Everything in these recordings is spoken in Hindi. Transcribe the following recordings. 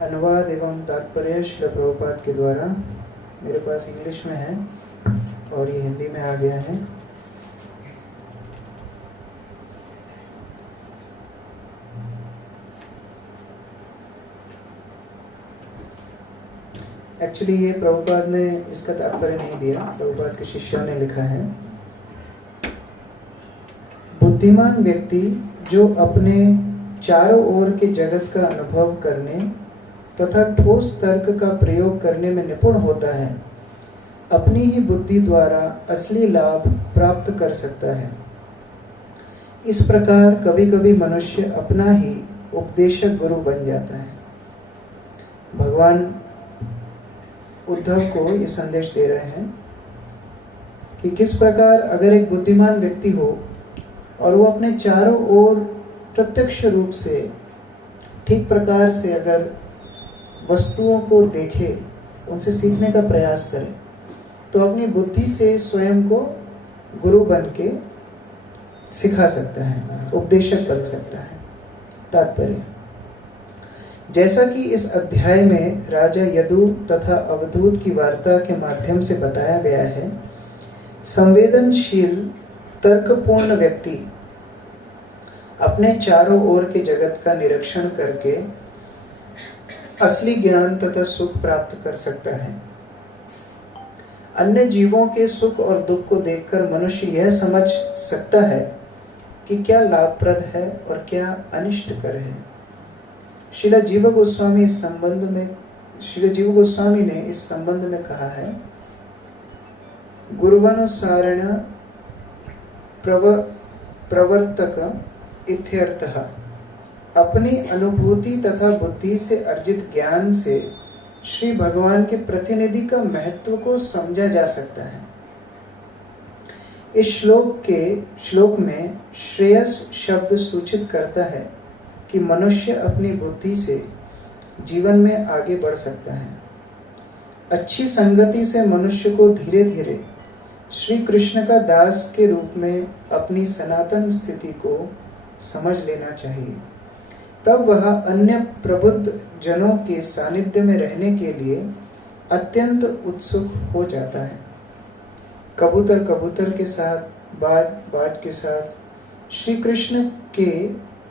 अनुवाद एवं तात्पर्य श्रील प्रभुपाद के द्वारा मेरे पास इंग्लिश में है और ये हिंदी में आ गया है। एक्चुअली ये प्रभुपाद ने इसका तात्पर्य नहीं दिया, प्रभुपाद के शिष्यों ने लिखा है। बुद्धिमान व्यक्ति जो अपने चारों ओर के जगत का अनुभव करने तथा ठोस तर्क का प्रयोग करने में निपुण होता है, अपनी ही बुद्धि द्वारा असली लाभ प्राप्त कर सकता है। इस प्रकार कभी कभी मनुष्य अपना ही उपदेशक गुरु बन जाता है। भगवान उद्धव को ये संदेश दे रहे हैं कि किस प्रकार अगर एक बुद्धिमान व्यक्ति हो और वो अपने चारों ओर प्रत्यक्ष रूप से ठीक प्रकार से अगर वस्तुओं को देखे, उनसे सीखने का प्रयास करे, तो अपनी बुद्धि से स्वयं को गुरु बन के सिखा सकता है, उपदेशक बन सकता है। तात्पर्य, जैसा कि इस अध्याय में राजा यदु तथा अवधूत की वार्ता के माध्यम से बताया गया है, संवेदनशील तर्कपूर्ण व्यक्ति अपने चारों ओर के जगत का निरीक्षण करके असली ज्ञान तथा सुख प्राप्त कर सकता है। अन्य जीवों के सुख और दुख को देखकर मनुष्य यह समझ सकता है कि क्या लाभप्रद है और क्या अनिष्टकर है। श्रील जीव गोस्वामी ने इस संबंध में कहा है, गुरुवनुसारेण प्रवर्तक इत्यर्थः। अपनी अनुभूति तथा बुद्धि से अर्जित ज्ञान से श्री भगवान के प्रतिनिधि का महत्व को समझा जा सकता है। इस श्लोक में श्रेयस शब्द सूचित करता है कि मनुष्य अपनी बुद्धि से जीवन में आगे बढ़ सकता है। अच्छी संगति से मनुष्य को धीरे धीरे श्री कृष्ण का दास के रूप में अपनी सनातन स्थिति को समझ लेना चाहिए। तब वह अन्य प्रबुद्ध जनों के सानिध्य में रहने के लिए अत्यंत उत्सुक हो जाता है। कबूतर के साथ, बाज के साथ श्री कृष्ण के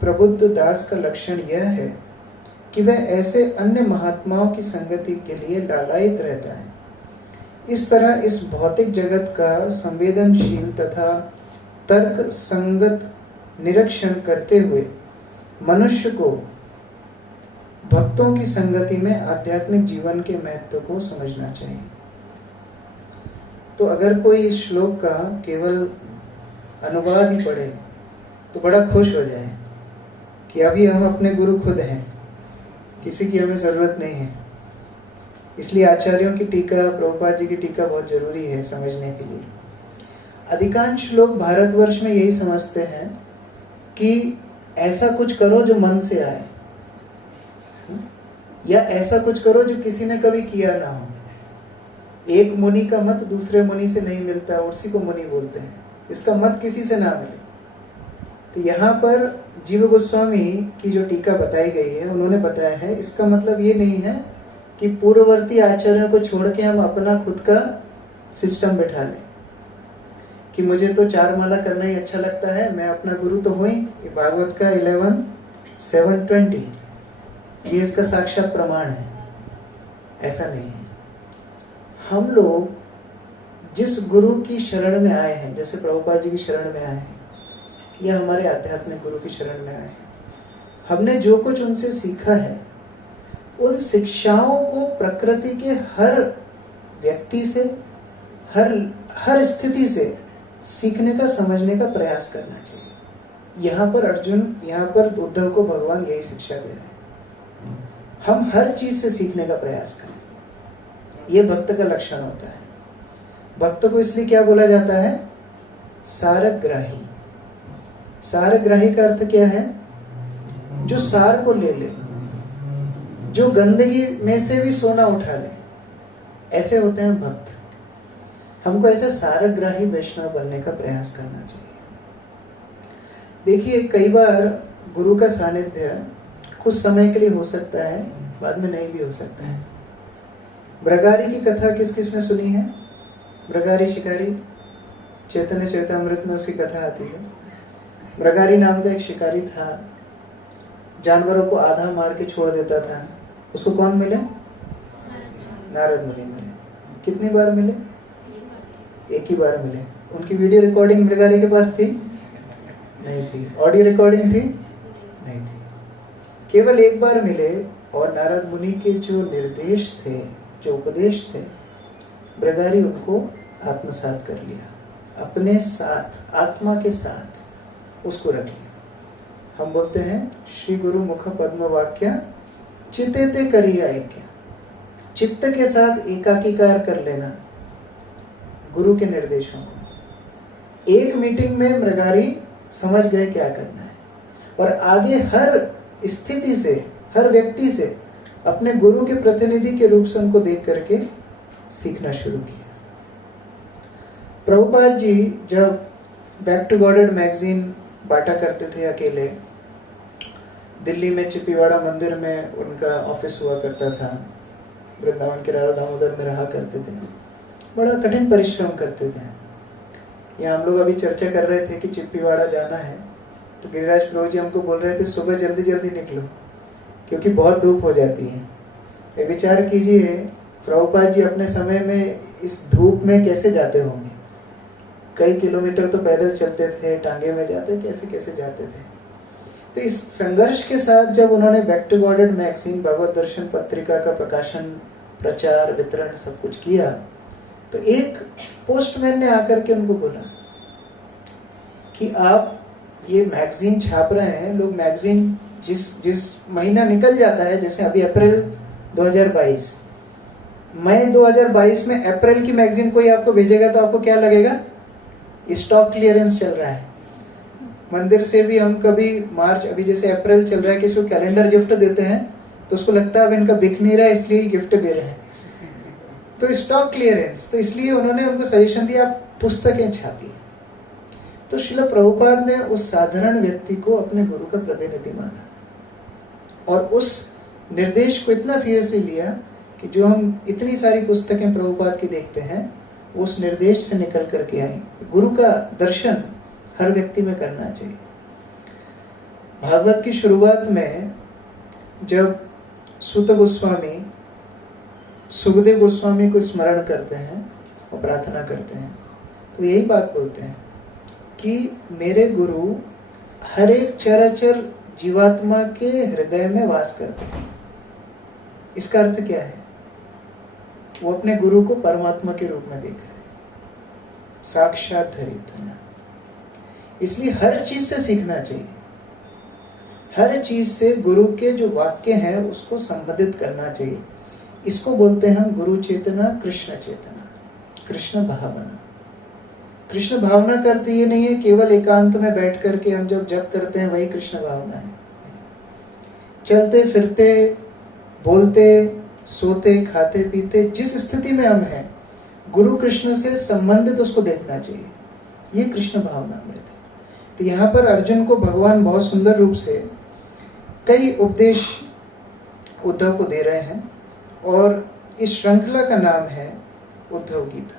प्रबुद्ध दास का लक्षण यह है कि वह ऐसे अन्य महात्माओं की संगति के लिए लालायित रहता है। इस तरह इस भौतिक जगत का संवेदनशील तथा तर्क संगत निरीक्षण करते हुए मनुष्य को भक्तों की संगति में आध्यात्मिक जीवन के महत्व को समझना चाहिए। तो अगर कोई इस श्लोक का केवल अनुवाद ही पढ़े तो बड़ा खुश हो जाए कि अभी हम अपने गुरु खुद हैं, किसी की हमें जरूरत नहीं है। इसलिए आचार्यों की टीका, प्रभुपाद जी की टीका बहुत जरूरी है समझने के लिए। अधिकांश लोग भारतवर्ष में यही समझते हैं कि ऐसा कुछ करो जो मन से आए, या ऐसा कुछ करो जो किसी ने कभी किया ना हो। एक मुनि का मत दूसरे मुनि से नहीं मिलता, उसी को मुनि बोलते हैं। इसका मत किसी से ना मिले। तो यहाँ पर जीव गोस्वामी की जो टीका बताई गई है, उन्होंने बताया है, इसका मतलब ये नहीं है कि पूर्ववर्ती आचार्यों को छोड़ के हम अपना खुद का सिस्टम बैठा लें कि मुझे तो 4 माला करना ही अच्छा लगता है, मैं अपना गुरु तो हूँ ही। ये भागवत का 11:720 ये इसका साक्षात प्रमाण है। ऐसा नहीं है। हम लोग जिस गुरु की शरण में आए हैं, जैसे प्रभुपाद जी की शरण में आए हैं या हमारे आध्यात्मिक गुरु की शरण में आए हैं, हमने जो कुछ उनसे सीखा है, उन शिक्षाओं को प्रकृति के हर व्यक्ति से, हर स्थिति से सीखने का, समझने का प्रयास करना चाहिए। यहाँ पर उद्धव को भगवान यही शिक्षा दे रहे हैं। हम हर चीज से सीखने का प्रयास करें। यह भक्त का लक्षण होता है। भक्त को इसलिए क्या बोला जाता है? सारग्राही। सारग्राही का अर्थ क्या है? जो सार को ले ले, जो गंदगी में से भी सोना उठा ले, ऐसे होते हैं भक्त। हमको ऐसे सारग्राही वैष्णव बनने का प्रयास करना चाहिए। देखिए, कई बार गुरु का सानिध्य कुछ समय के लिए हो सकता है बाद में नहीं भी हो सकता है। ब्रगारी की कथा किस किसने सुनी है? ब्रगारी शिकारी, चैतन्य चरितामृत में उसकी कथा आती है। ब्रगारी नाम का एक शिकारी था, जानवरों को आधा मार के छोड़ देता था। उसको कौन मिले? नारद मुनि मिले। कितनी बार मिले? एक ही बार मिले। उनकी वीडियो रिकॉर्डिंग ब्रगारी के पास थी? नहीं थी। ऑडियो रिकॉर्डिंग थी? नहीं थी। केवल एक बार मिले और नारद मुनि के जो निर्देश थे, जो उपदेश थे, ब्रगारी उनको आत्मसात कर लिया, अपने साथ, आत्मा के साथ उसको रख लिया। हम बोलते हैं श्री गुरु मुख पद्म वाक्य चित्ते ते करिया ऐक्य। चित्त के साथ एकाकीकार कर लेना गुरु के निर्देशों को। एक मीटिंग में ब्रगारी समझ गए क्या करना है और आगे हर स्थिति से, हर व्यक्ति से अपने गुरु के प्रतिनिधि के रूप से उनको देख करके सीखना शुरू किया। प्रभुपाद जी जब बैक टू गॉडेड मैगजीन बांटा करते थे अकेले, दिल्ली में चिपीवाड़ा मंदिर में उनका ऑफिस हुआ करता था, वृंदावन के राधा दामोदर में रहा करते थे, बड़ा कठिन परिश्रम करते थे। यहाँ हम लोग अभी चर्चा कर रहे थे कि चिपीवाड़ा जाना है, तो गिरिराज प्रभु जी हमको बोल रहे थे सुबह जल्दी जल्दी निकलो क्योंकि बहुत धूप हो जाती है। ये विचार कीजिए प्रभुपाद जी अपने समय में इस धूप में कैसे जाते होंगे। कई किलोमीटर तो पैदल चलते थे, टांगे में जाते, कैसे कैसे जाते थे। तो इस संघर्ष के साथ जब उन्होंने बैक टू गॉडेड मैगजीन, भगवत दर्शन पत्रिका का प्रकाशन, प्रचार, वितरण सब कुछ किया, तो एक पोस्टमैन ने आकर के उनको बोला कि आप ये मैगजीन छाप रहे हैं, लोग मैगजीन जिस महीना निकल जाता है, जैसे अभी अप्रैल 2022, मई 2022 में अप्रैल की मैगजीन कोई आपको भेजेगा तो आपको क्या लगेगा? स्टॉक क्लियरेंस चल रहा है। मंदिर से भी हम कभी मार्च, अभी जैसे अप्रैल चल रहा है, किसी को कैलेंडर गिफ्ट देते हैं तो उसको लगता है अब इनका बिक नहीं रहा है इसलिए गिफ्ट दे रहे हैं, तो स्टॉक क्लियरेंस। तो इसलिए उन्होंने उनको सजेशन दिया आप पुस्तकें छापिए। तो श्रील प्रभुपाद ने उस साधारण व्यक्ति को अपने गुरु का प्रतिनिधि माना और उस निर्देश को इतना सीरियसली लिया कि जो हम इतनी सारी पुस्तकें प्रभुपाद की देखते हैं, उस निर्देश से निकल करके आई। गुरु का दर्शन हर व्यक्ति में करना चाहिए। भागवत की शुरुआत में जब सूत गोस्वामी सुखदेव गोस्वामी को स्मरण करते हैं और प्रार्थना करते हैं, तो यही बात बोलते हैं कि मेरे गुरु हर एक चराचर जीवात्मा के हृदय में वास करते हैं। इसका अर्थ क्या है? वो अपने गुरु को परमात्मा के रूप में देख रहे हैं, साक्षात धरित। इसलिए हर चीज से सीखना चाहिए, हर चीज से गुरु के जो वाक्य हैं उसको संबोधित करना चाहिए। इसको बोलते हैं हम गुरु चेतना, कृष्ण चेतना, कृष्ण भावना। कृष्ण भावना करते ये नहीं है केवल एकांत में बैठ करके हम जब जप करते हैं वही कृष्ण भावना है। चलते फिरते, बोलते, सोते, खाते पीते, जिस स्थिति में हम हैं, गुरु कृष्ण से संबंधित उसको देखना चाहिए। ये कृष्ण भावना में थे। तो यहाँ पर अर्जुन को भगवान बहुत सुंदर रूप से कई उपदेश उद्धव को दे रहे हैं और इस श्रृंखला का नाम है उद्धव गीता।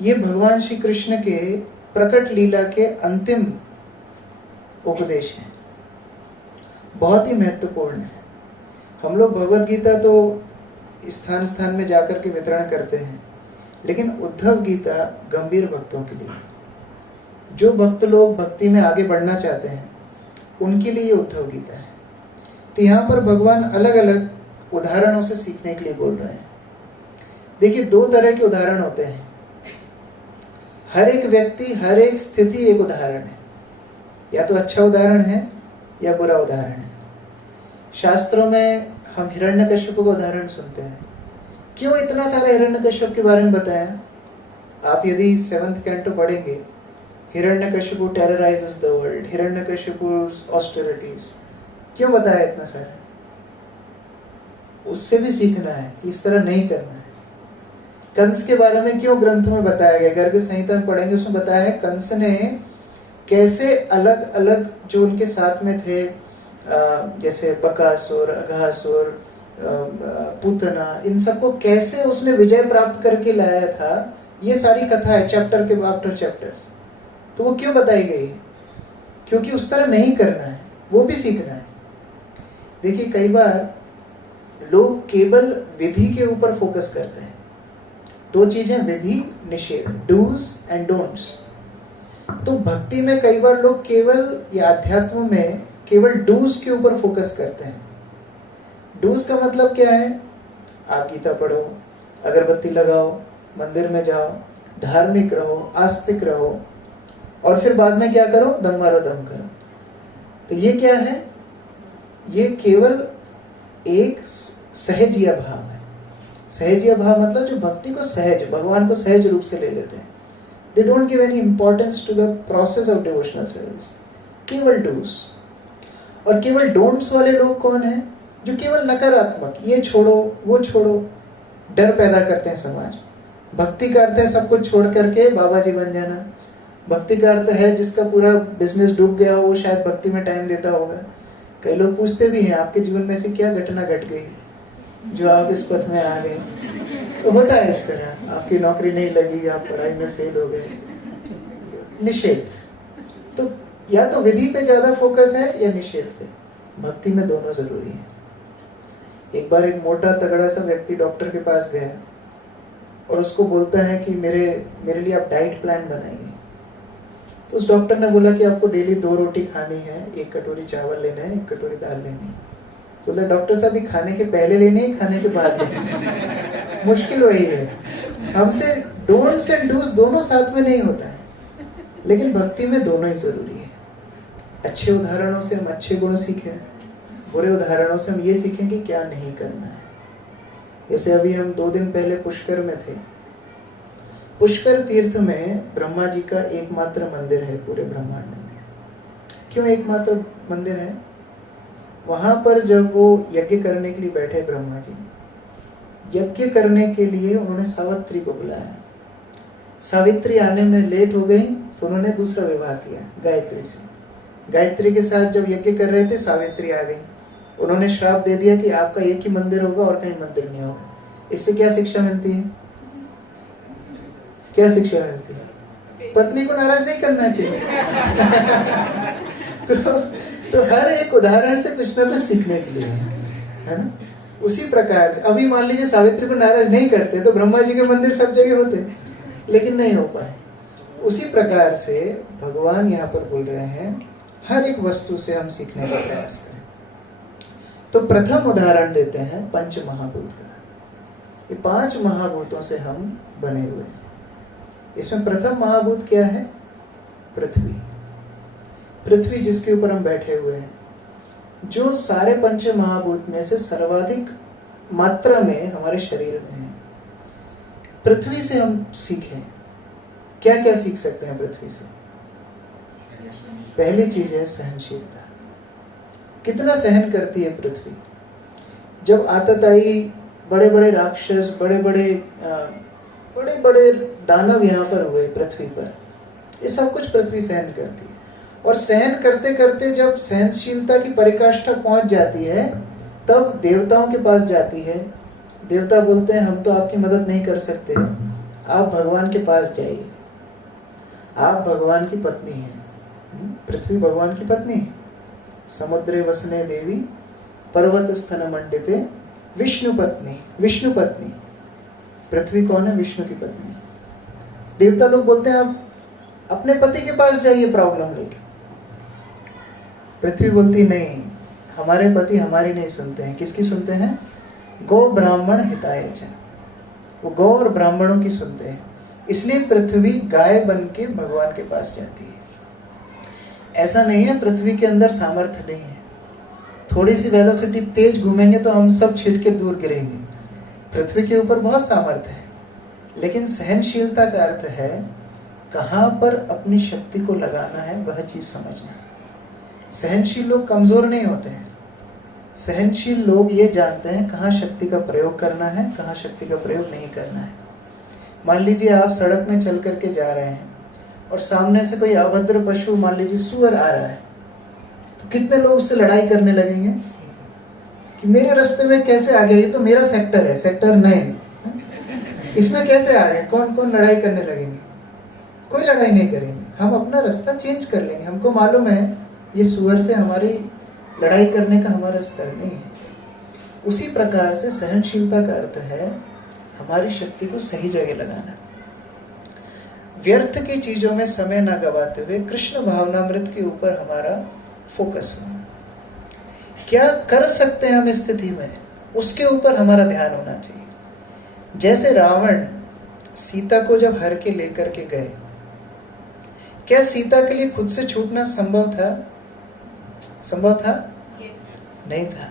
ये भगवान श्री कृष्ण के प्रकट लीला के अंतिम उपदेश हैं, बहुत ही महत्वपूर्ण है। हम लोग भगवत गीता तो स्थान स्थान में जाकर के वितरण करते हैं, लेकिन उद्धव गीता गंभीर भक्तों के लिए, जो भक्त लोग भक्ति में आगे बढ़ना चाहते हैं उनके लिए ये उद्धव गीता है। तो यहाँ पर भगवान अलग अलग उदाहरणों से सीखने के लिए बोल रहे हैं। देखिए, दो तरह के उदाहरण होते हैं। हर एक व्यक्ति, हर एक स्थिति एक उदाहरण है, या तो अच्छा उदाहरण है या बुरा उदाहरण है। शास्त्रों में हम हिरण्यकश्यप का उदाहरण सुनते हैं। क्यों इतना सारा हिरण्यकश्यप के बारे में बताया? आप यदि 7th कैंटो पढ़ेंगे, Hiranyakashipu terrorizes the world, Hiranyakashipu austerities, क्यों बताया इतना सारा? उससे भी सीखना है कि इस तरह नहीं करना है। कंस के बारे में क्यों ग्रंथों में बताया गया? गर्ग संहिता में पढ़ेंगे, उसमें बताया है कंस ने कैसे अलग अलग जो उनके साथ में थे जैसे बकासुर, अघासुर, पूतना, इन सबको कैसे उसने विजय प्राप्त करके लाया था, ये सारी कथा है चैप्टर के आफ्टर चैप्टर्स। तो वो क्यों बताई गई? क्योंकि उस तरह नहीं करना है, वो भी सीखना है। देखिए कई बार लोग केवल विधि के ऊपर फोकस करते हैं। दो चीजें, विधि निषेध, डूज एंड डोंट्स। तो भक्ति में कई बार लोग केवल, या अध्यात्म में केवल डूज के ऊपर फोकस करते हैं। डूज का मतलब क्या है? आप गीता पढ़ो, अगरबत्ती लगाओ, मंदिर में जाओ, धार्मिक रहो, आस्तिक रहो, और फिर बाद में क्या करो? दम मारो, दम करो। तो ये क्या है? ये केवल एक सहजीय भाव है। सहजीय भाव मतलब जो भक्ति को सहज, भगवान को सहज रूप से ले लेते हैं। They don't give any importance to the process of devotional service. केवल डूज। और केवल डोंट्स वाले लोग कौन है? जो केवल नकारात्मक, ये छोड़ो, वो छोड़ो, डर पैदा करते हैं समाज। भक्ति का अर्थ है सब कुछ छोड़ करके बाबा जी बन जाना। भक्ति का अर्थ है जिसका पूरा बिजनेस डूब गया हो, वो शायद भक्ति में टाइम देता होगा। कई लोग पूछते भी हैं, आपके जीवन में से क्या घटना घट गई जो आप इस पथ में आ गए? तो होता है इस तरह, आपकी नौकरी नहीं लगी, आप पढ़ाई में फेल हो गए। निषेध। तो या तो विधि पे ज्यादा फोकस है या निषेध पे। भक्ति में दोनों जरूरी है। एक बार एक मोटा तगड़ा सा व्यक्ति डॉक्टर के पास गया और उसको बोलता है कि मेरे लिए आप डाइट प्लान बनाइए। तो उस डॉक्टर ने बोला कि आपको डेली 2 रोटी खानी है, 1 कटोरी चावल लेना है, 1 कटोरी दाल लेनी है। तो बोला डॉक्टर साहब ये खाने के पहले लेनी है, खाने के बाद लेनी है? मुश्किल वही है। हमसे डोंट्स एंड डूज दोनों साथ में नहीं होता है, लेकिन भक्ति में दोनों ही जरूरी है। अच्छे उदाहरणों से हम अच्छे गुण सीखें, बुरे उदाहरणों से हम ये सीखें कि क्या नहीं करना है। जैसे अभी हम 2 दिन पहले पुष्कर में थे। पुष्कर तीर्थ में ब्रह्मा जी का एकमात्र मंदिर है पूरे ब्रह्मांड में। क्यों एकमात्र मंदिर है? वहां पर जब वो यज्ञ करने के लिए बैठे ब्रह्मा जी, यज्ञ करने के लिए उन्होंने सावित्री को बुलाया। सावित्री आने में लेट हो गई तो उन्होंने दूसरा विवाह किया गायत्री से। गायत्री के साथ जब यज्ञ कर रहे थे, सावित्री आ गई। उन्होंने श्राप दे दिया कि आपका एक ही मंदिर होगा और कहीं मंदिर नहीं होगा। इससे क्या शिक्षा मिलती है? क्या शिक्षा मिलती है? पत्नी को नाराज नहीं करना चाहिए। तो हर एक उदाहरण से कुछ ना कुछ सीखने के लिए है ना। उसी प्रकार से अभी मान लीजिए सावित्री को नाराज नहीं करते तो ब्रह्मा जी के मंदिर सब जगह होते, लेकिन नहीं हो पाए। उसी प्रकार से भगवान यहाँ पर बोल रहे हैं हर एक वस्तु से हम सीखने का प्रयास करें। तो प्रथम उदाहरण देते हैं पंच महाभूत का। ये 5 महाभूतों से हम बने हुए हैं। इसमें प्रथम महाभूत क्या है? पृथ्वी। पृथ्वी जिसके ऊपर हम बैठे हुए हैं, जो सारे पंच महाभूत में से सर्वाधिक मात्रा में हमारे शरीर में है। पृथ्वी से हम सीखें, क्या क्या सीख सकते हैं पृथ्वी से? पहली चीज है सहनशीलता। कितना सहन करती है पृथ्वी। जब आतताई, बड़े बड़े राक्षस, बड़े बड़े दानव यहाँ पर हुए पृथ्वी पर, ये सब कुछ पृथ्वी सहन करती है। और सहन करते करते जब सहनशीलता की पराकाष्ठा पहुंच जाती है, तब देवताओं के पास जाती है। देवता बोलते हैं हम तो आपकी मदद नहीं कर सकते, आप भगवान के पास जाइए, आप भगवान की पत्नी हैं। पृथ्वी भगवान की पत्नी है। समुद्रे वसने देवी पर्वत स्तन मंडिते विष्णु पत्नी। विष्णु पत्नी पृथ्वी कौन है? विष्णु की पत्नी। देवता लोग बोलते हैं आप अपने पति के पास जाइए प्रॉब्लम लेके। पृथ्वी बोलती नहीं, हमारे पति हमारी नहीं सुनते हैं। किसकी सुनते हैं? गौ ब्राह्मण हिताय च। वो गौ और ब्राह्मणों की सुनते हैं। इसलिए पृथ्वी गाय बन के भगवान के पास जाती है। ऐसा नहीं है पृथ्वी के अंदर सामर्थ्य नहीं है। थोड़ी सी वेलोसिटी तेज घूमेंगे तो हम सब छिट के दूर गिरेंगे। पृथ्वी के ऊपर बहुत सामर्थ्य है, लेकिन सहनशीलता का अर्थ है कहां पर अपनी शक्ति को लगाना है, वह चीज समझना। सहनशील लोग कमजोर नहीं होते हैं। सहनशील लोग ये जानते हैं कहां शक्ति का प्रयोग करना है, कहां शक्ति का प्रयोग नहीं करना है। मान लीजिए आप सड़क में चल करके जा रहे हैं और सामने से कोई अभद्र पशु, मान लीजिए सुअर आ रहा है, तो कितने लोग उससे लड़ाई करने लगेंगे कि मेरे रास्ते में कैसे आ गया, ये तो मेरा सेक्टर है, सेक्टर 9, इसमें कैसे आ गए। कौन कौन लड़ाई करने लगेंगे? कोई लड़ाई नहीं करेंगे, हम अपना रास्ता चेंज कर लेंगे। हमको मालूम है ये सुअर से हमारी लड़ाई करने का हमारा स्तर नहीं है। उसी प्रकार से सहनशीलता का अर्थ है हमारी शक्ति को सही जगह लगाना, व्यर्थ की चीजों में समय ना गवाते हुए कृष्ण भावनामृत के ऊपर हमारा फोकस होना। क्या कर सकते हैं हम स्थिति में, उसके ऊपर हमारा ध्यान होना चाहिए। जैसे रावण सीता को जब हर के लेकर के गए, क्या सीता के लिए खुद से छूटना संभव था? संभव था? नहीं था।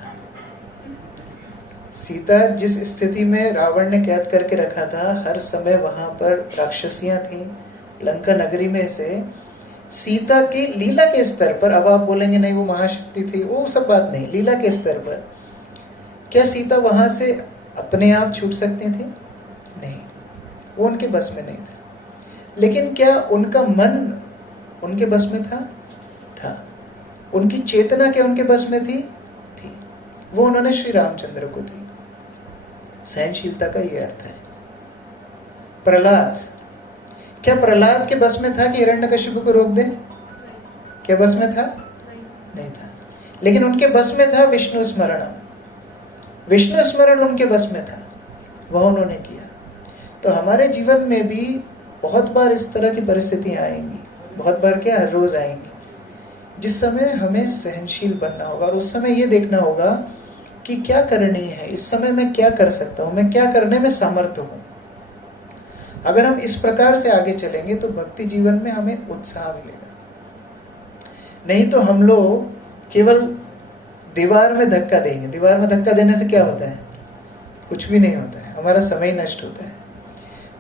सीता जिस स्थिति में रावण ने कैद करके रखा था, हर समय वहां पर राक्षसियां थीं, लंका नगरी में से सीता की लीला के स्तर पर, अब आप बोलेंगे नहीं वो महाशक्ति थी, वो सब बात नहीं, लीला के स्तर पर क्या सीता वहां से अपने आप छूट सकती थी? नहीं, वो उनके बस में नहीं था। लेकिन क्या उनका मन उनके बस में था? था। उनकी चेतना क्या उनके बस में थी? थी। वो उन्होंने श्री रामचंद्र को दी। सहनशीलता का यह अर्थ है। प्रहलाद, क्या प्रहलाद के बस में था कि हिरण्यकशिपु को रोक दे? क्या बस में था? नहीं था। लेकिन उनके बस में था विष्णु स्मरण। विष्णु स्मरण उनके बस में था, वह उन्होंने किया। तो हमारे जीवन में भी बहुत बार इस तरह की परिस्थितियां आएंगी, बहुत बार क्या, हर रोज आएंगी, जिस समय हमें सहनशील बनना होगा और उस समय ये देखना होगा कि क्या करनी है, इस समय मैं क्या कर सकता हूं, मैं क्या करने में सामर्थ्य हूं। अगर हम इस प्रकार से आगे चलेंगे तो भक्ति जीवन में हमें उत्साह मिलेगा। नहीं तो हम लोग केवल दीवार में धक्का देंगे। दीवार में धक्का देने से क्या होता है? कुछ भी नहीं होता है, हमारा समय नष्ट होता है।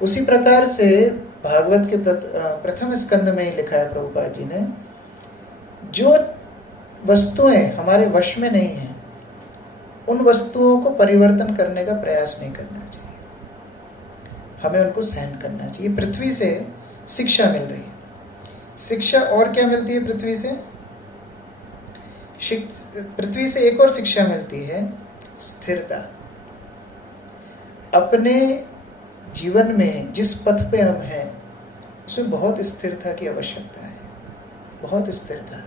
उसी प्रकार से भागवत के प्रथम स्कंद में ही लिखा है प्रभुपाद जी ने, जो वस्तुएं हमारे वश में नहीं है, उन वस्तुओं को परिवर्तन करने का प्रयास नहीं करना चाहिए, हमें उनको सहन करना चाहिए। पृथ्वी से शिक्षा मिल रही है। शिक्षा और क्या मिलती है पृथ्वी से? पृथ्वी से एक और शिक्षा मिलती है, स्थिरता। अपने जीवन में जिस पथ पे हम हैं उसमें बहुत स्थिरता की आवश्यकता है, बहुत स्थिरता।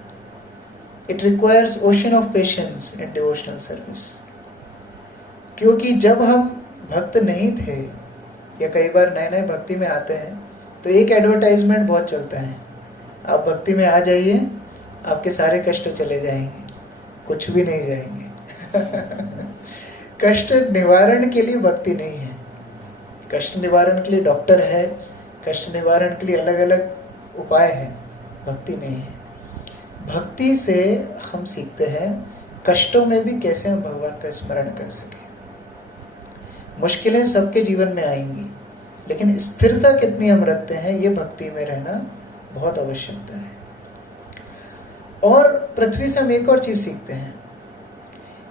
It requires ocean of patience and devotional service. क्योंकि जब हम भक्त नहीं थे या कई बार नए नए भक्ति में आते हैं तो एक एडवर्टाइजमेंट बहुत चलता है, आप भक्ति में आ जाइए, आपके सारे कष्ट चले जाएंगे। कुछ भी नहीं जाएंगे। कष्ट निवारण के लिए भक्ति नहीं है, कष्ट निवारण के लिए डॉक्टर है, कष्ट निवारण के लिए अलग अलग उपाय है, भक्ति नहीं है। भक्ति से हम सीखते हैं कष्टों में भी कैसे हम भगवान का स्मरण कर सकें। मुश्किलें सबके जीवन में आएंगी, लेकिन स्थिरता कितनी हम रखते हैं, ये भक्ति में रहना बहुत आवश्यकता है। और पृथ्वी से हम एक और चीज सीखते हैं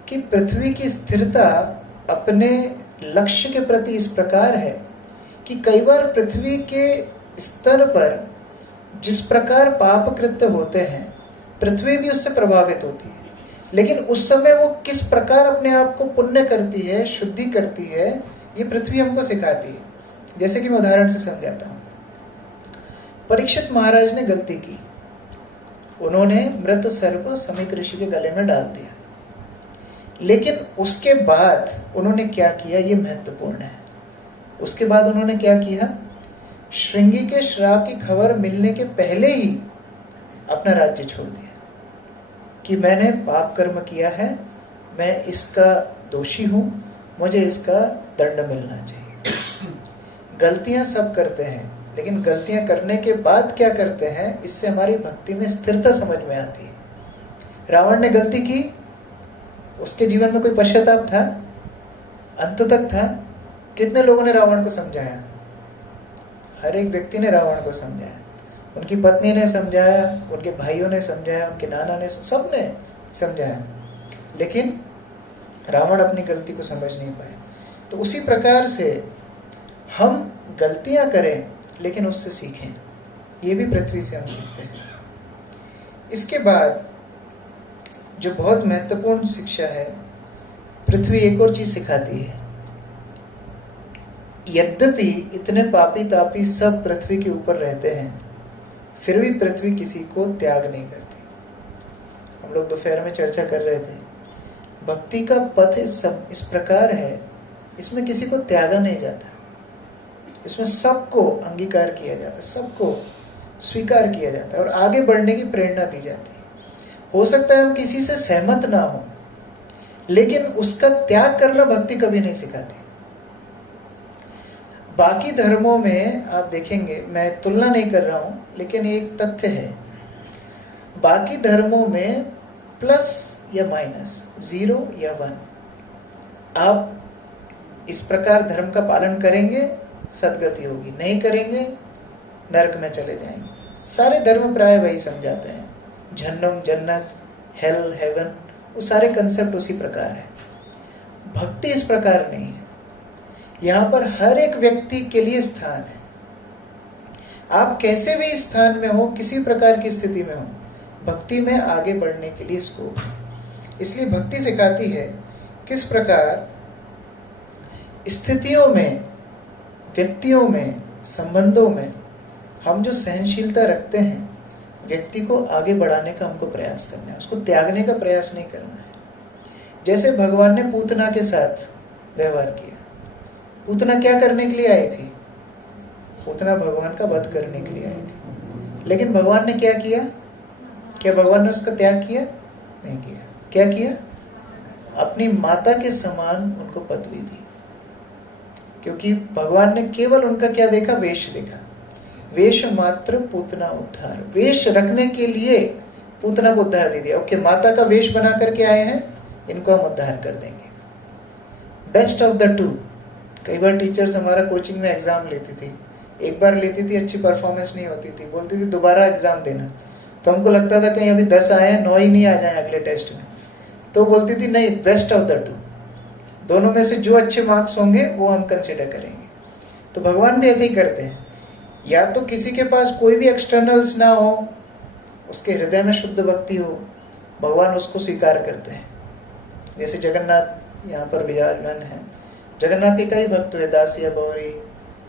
कि पृथ्वी की स्थिरता अपने लक्ष्य के प्रति इस प्रकार है कि कई बार पृथ्वी के स्तर पर जिस प्रकार पाप कृत्य होते हैं, पृथ्वी भी उससे प्रभावित होती है, लेकिन उस समय वो किस प्रकार अपने आप को पुण्य करती है, शुद्धि करती है, ये पृथ्वी हमको सिखाती है। जैसे कि मैं उदाहरण से समझाता हूँ। परीक्षित महाराज ने गलती की, उन्होंने मृत सर्प समीक ऋषि के गले में डाल दिया, लेकिन उसके बाद उन्होंने क्या किया, ये महत्वपूर्ण है। उसके बाद उन्होंने क्या किया, श्रृंगी के श्राप की खबर मिलने के पहले ही अपना राज्य छोड़ दिया कि मैंने पाप कर्म किया है, मैं इसका दोषी हूं, मुझे इसका दंड मिलना चाहिए। गलतियां सब करते हैं, लेकिन गलतियां करने के बाद क्या करते हैं, इससे हमारी भक्ति में स्थिरता समझ में आती है। रावण ने गलती की, उसके जीवन में कोई पश्चाताप था? अंत तक था? कितने लोगों ने रावण को समझाया? हर एक व्यक्ति ने रावण को समझाया, उनकी पत्नी ने समझाया, उनके भाइयों ने समझाया, उनके नाना ने, सब ने समझाया, लेकिन रावण अपनी गलती को समझ नहीं पाए। तो उसी प्रकार से हम गलतियां करें लेकिन उससे सीखें, ये भी पृथ्वी से हम सीखते हैं। इसके बाद जो बहुत महत्वपूर्ण शिक्षा है, पृथ्वी एक और चीज सिखाती है। यद्यपि इतने पापी तापी सब पृथ्वी के ऊपर रहते हैं, फिर भी पृथ्वी किसी को त्याग नहीं करती। हम लोग दोपहर में चर्चा कर रहे थे, भक्ति का पथ इस प्रकार है, इसमें किसी को त्यागा नहीं जाता, इसमें सबको अंगीकार किया जाता है, सबको स्वीकार किया जाता है और आगे बढ़ने की प्रेरणा दी जाती है। हो सकता है हम किसी से सहमत ना हो, लेकिन उसका त्याग करना भक्ति कभी नहीं सिखाती। बाकी धर्मों में आप देखेंगे, मैं तुलना नहीं कर रहा हूं, लेकिन एक तथ्य है, बाकी धर्मों में प्लस या माइनस, 0 या 1, आप इस प्रकार धर्म का पालन करेंगे सदगति होगी, नहीं करेंगे नरक में चले जाएंगे। सारे धर्म प्राय वही समझाते हैं, जहन्नम, जन्नत, हेल, हेवन, वो सारे कंसेप्ट उसी प्रकार है। भक्ति इस प्रकार नहीं है, यहां पर हर एक व्यक्ति के लिए स्थान है। आप कैसे भी स्थान में हो, किसी प्रकार की स्थिति में हो, भक्ति में आगे बढ़ने के लिए स्कोप है। इसलिए भक्ति सिखाती है किस प्रकार स्थितियों में, व्यक्तियों में, संबंधों में हम जो सहनशीलता रखते हैं, व्यक्ति को आगे बढ़ाने का हमको प्रयास करना है, उसको त्यागने का प्रयास नहीं करना है। जैसे भगवान ने पूतना के साथ व्यवहार किया। पूतना क्या करने के लिए आई थी? पूतना भगवान का वध करने के लिए आई थी, लेकिन भगवान ने क्या किया? क्या भगवान ने उसका त्याग किया? नहीं किया। क्या किया? अपनी माता के समान उनको पदवी दी, क्योंकि भगवान ने केवल उनका क्या देखा? वेश देखा। वेश मात्र पूतना उद्धार, वेश रखने के लिए पूतना को उद्धार दे दिया। ओके, माता का वेश बना करके आए हैं, इनको हम उद्धार कर देंगे। Best of the two. कई बार टीचर्स हमारा कोचिंग में एग्जाम लेती थी, एक बार लेती थी, अच्छी परफॉर्मेंस नहीं होती थी, बोलती थी दोबारा एग्जाम देना। तो हमको लगता था कहीं अभी 10 आए हैं, 9 ही नहीं आ जाए अगले टेस्ट में। तो बोलती थी नहीं, बेस्ट ऑफ द टू, दोनों में से जो अच्छे मार्क्स होंगे वो हम कंसिडर करेंगे। तो भगवान भी ऐसे ही करते हैं, या तो किसी के पास कोई भी एक्सटर्नल्स ना हो, उसके हृदय में शुद्ध भक्ति हो, भगवान उसको स्वीकार करते हैं। जैसे जगन्नाथ यहाँ पर विराजमान है, जगन्नाथ के कई भक्त हुए, दासिया, बौरी,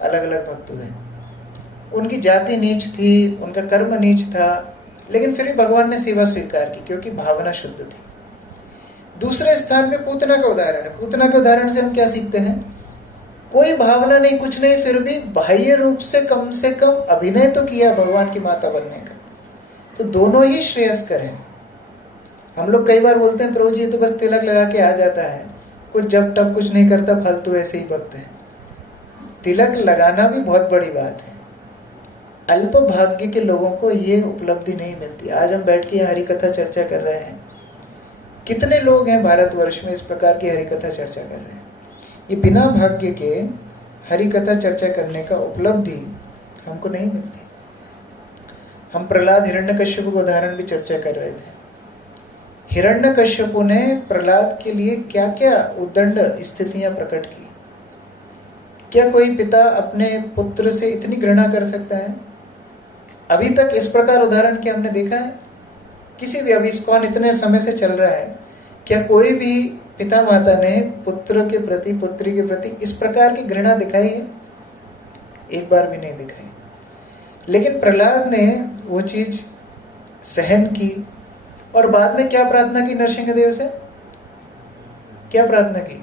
अलग अलग भक्त हुए। उनकी जाति नीच थी, उनका कर्म नीच था, लेकिन फिर भी भगवान ने सेवा स्वीकार की, क्योंकि भावना शुद्ध थी। दूसरे स्थान पे पूतना का उदाहरण है। पूतना के उदाहरण से हम क्या सीखते हैं? कोई भावना नहीं, कुछ नहीं, फिर भी बाह्य रूप से कम अभिनय तो किया भगवान की माता बनने का। तो दोनों ही श्रेयस्कर हैं। हम लोग कई बार बोलते हैं प्रभु जी तो बस तिलक लगा के आ जाता है, कुछ जब तब कुछ नहीं करता, फालतू ऐसे ही भक्त है। तिलक लगाना भी बहुत बड़ी बात है। अल्प भाग्य के लोगों को ये उपलब्धि नहीं मिलती। आज हम बैठ के हरि कथा चर्चा कर रहे हैं, कितने लोग हैं भारतवर्ष में इस प्रकार की हरि कथा चर्चा कर रहे हैं? ये बिना भाग्य के हरि कथा चर्चा करने का उपलब्धि हमको नहीं मिलती। हम प्रहलाद हिरण्यकश्यप का उदाहरण भी चर्चा कर रहे थे। हिरण्यकश्यप ने प्रहलाद के लिए क्या क्या उद्दंड स्थितियां प्रकट की। क्या कोई पिता अपने पुत्र से इतनी घृणा कर सकता है? अभी तक इस प्रकार उदाहरण क्या हमने देखा है? किसी भी, अभी ISKCON इतने समय से चल रहा है, क्या कोई भी पिता माता ने पुत्र के प्रति, पुत्री के प्रति इस प्रकार की घृणा दिखाई है? एक बार भी नहीं दिखाई। लेकिन प्रहलाद ने वो चीज सहन की और बाद में क्या प्रार्थना की नरसिंह देव से? क्या प्रार्थना की?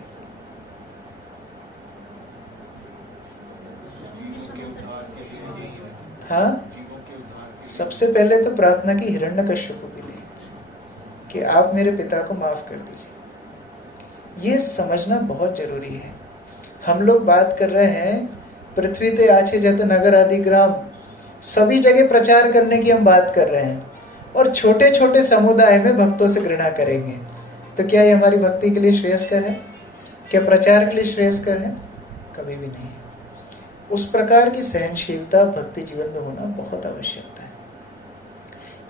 हाँ, सबसे पहले तो प्रार्थना की हिरण्यकश्यप के लिए कि आप मेरे पिता को माफ कर दीजिए। ये समझना बहुत जरूरी है। हम लोग बात कर रहे हैं पृथ्वी ते आछे जत नगर आदि ग्राम, सभी जगह प्रचार करने की हम बात कर रहे हैं, और छोटे छोटे समुदाय में भक्तों से घृणा करेंगे। तो क्या ये हमारी भक्ति के लिए श्रेयस्कर है? क्या प्रचार के लिए श्रेयस्कर है? कभी भी नहीं। उस प्रकार की सहनशीलता भक्ति जीवन में होना बहुत आवश्यकता है।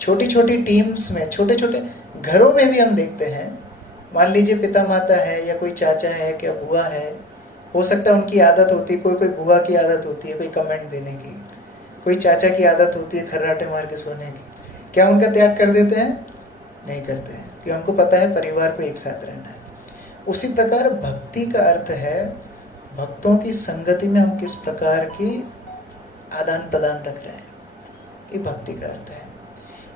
छोटी छोटी टीम्स में, छोटे छोटे घरों में भी हम देखते हैं, मान लीजिए पिता माता है या कोई चाचा है, क्या बुआ है, हो सकता है उनकी आदत होती है, कोई बुआ की आदत होती है कोई कमेंट देने की, कोई चाचा की आदत होती है खर्राटे मार के सोने की। क्या उनका त्याग कर देते हैं? नहीं करते हैं। कि हमको पता है परिवार को एक साथ रहना है। उसी प्रकार भक्ति का अर्थ है भक्तों की संगति में हम किस प्रकार की आदान प्रदान रख रहे हैं, ये भक्ति का अर्थ है।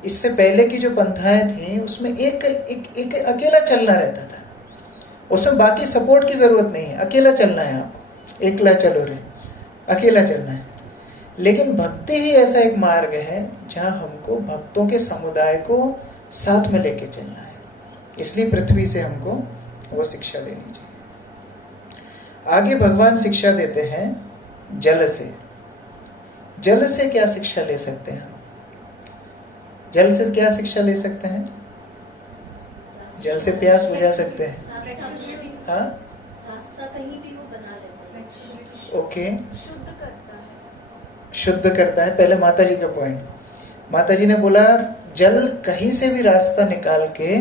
इससे पहले की जो पंथाएं थी उसमें एक अकेला चलना रहता था, उसमें बाकी सपोर्ट की जरूरत नहीं है, अकेला चलना है आपको, एकला चलो रे, अकेला चलना है। लेकिन भक्ति ही ऐसा एक मार्ग है जहां हमको भक्तों के समुदाय को साथ में लेके चलना है। इसलिए पृथ्वी से हमको वो शिक्षा लेनी चाहिए। आगे भगवान शिक्षा देते हैं जल से। जल से क्या शिक्षा ले सकते हैं? जल से क्या शिक्षा ले सकते हैं? जल से प्यास बुझा सकते हैं। हाँ, रास्ता कहीं भी वो बना लेते हैं। ओके, शुद्ध करता है। शुद्ध करता है। पहले माता जी का पॉइंट, माता जी ने बोला जल कहीं से भी रास्ता निकाल के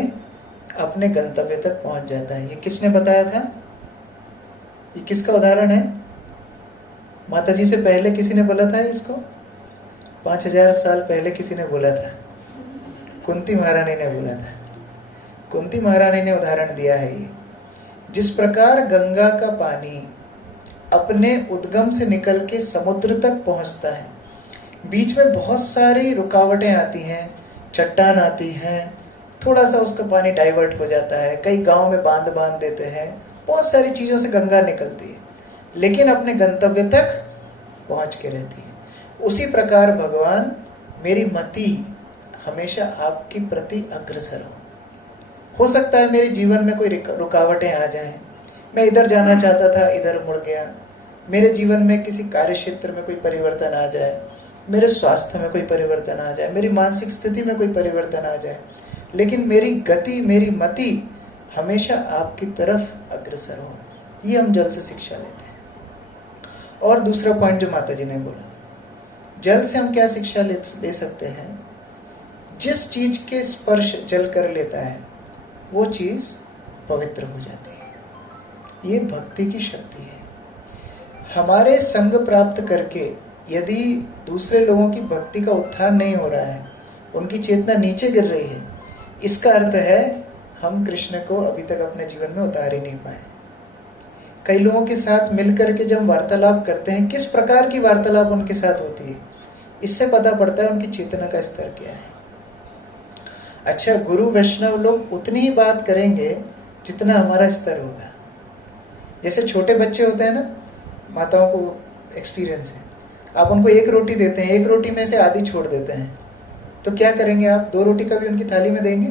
अपने गंतव्य तक पहुंच जाता है। ये किसने बताया था? ये किसका उदाहरण है? माता जी से पहले किसी ने बोला था इसको? 5000 साल पहले किसी ने बोला था, कुंती महारानी ने बोला था। कुंती महारानी ने उदाहरण दिया है ये। जिस प्रकार गंगा का पानी अपने उद्गम से निकल के समुद्र तक पहुंचता है, बीच में बहुत सारी रुकावटें आती हैं, चट्टान आती हैं, थोड़ा सा उसका पानी डाइवर्ट हो जाता है, कई गांव में बांध देते हैं, बहुत सारी चीजों से गंगा निकलती है, लेकिन अपने गंतव्य तक पहुंच के रहती है। उसी प्रकार भगवान, मेरी मति हमेशा आपके प्रति अग्रसर हो सकता है मेरे जीवन में कोई रुकावटें आ जाएं, मैं इधर जाना चाहता था इधर मुड़ गया, मेरे जीवन में किसी कार्य क्षेत्र में कोई परिवर्तन आ जाए, मेरे स्वास्थ्य में कोई परिवर्तन आ जाए, मेरी मानसिक स्थिति में कोई परिवर्तन आ जाए, लेकिन मेरी गति, मेरी मति हमेशा आपकी तरफ अग्रसर हो। ये हम जल से शिक्षा लेते हैं। और दूसरा पॉइंट जो माता जी ने बोला, जल से हम क्या शिक्षा ले सकते हैं? जिस चीज के स्पर्श जल कर लेता है वो चीज पवित्र हो जाती है। ये भक्ति की शक्ति है। हमारे संग प्राप्त करके यदि दूसरे लोगों की भक्ति का उत्थान नहीं हो रहा है, उनकी चेतना नीचे गिर रही है, इसका अर्थ है हम कृष्ण को अभी तक अपने जीवन में उतार ही नहीं पाए। कई लोगों के साथ मिलकर के जब वार्तालाप करते हैं, किस प्रकार की वार्तालाप उनके साथ होती है, इससे पता पड़ता है उनकी चेतना का स्तर क्या है। अच्छा, गुरु वैष्णव लोग उतनी ही बात करेंगे जितना हमारा स्तर होगा। जैसे छोटे बच्चे होते हैं ना, माताओं को एक्सपीरियंस है, आप उनको एक रोटी देते हैं, एक रोटी में से आधी छोड़ देते हैं, तो क्या करेंगे आप? 2 रोटी कभी उनकी थाली में देंगे?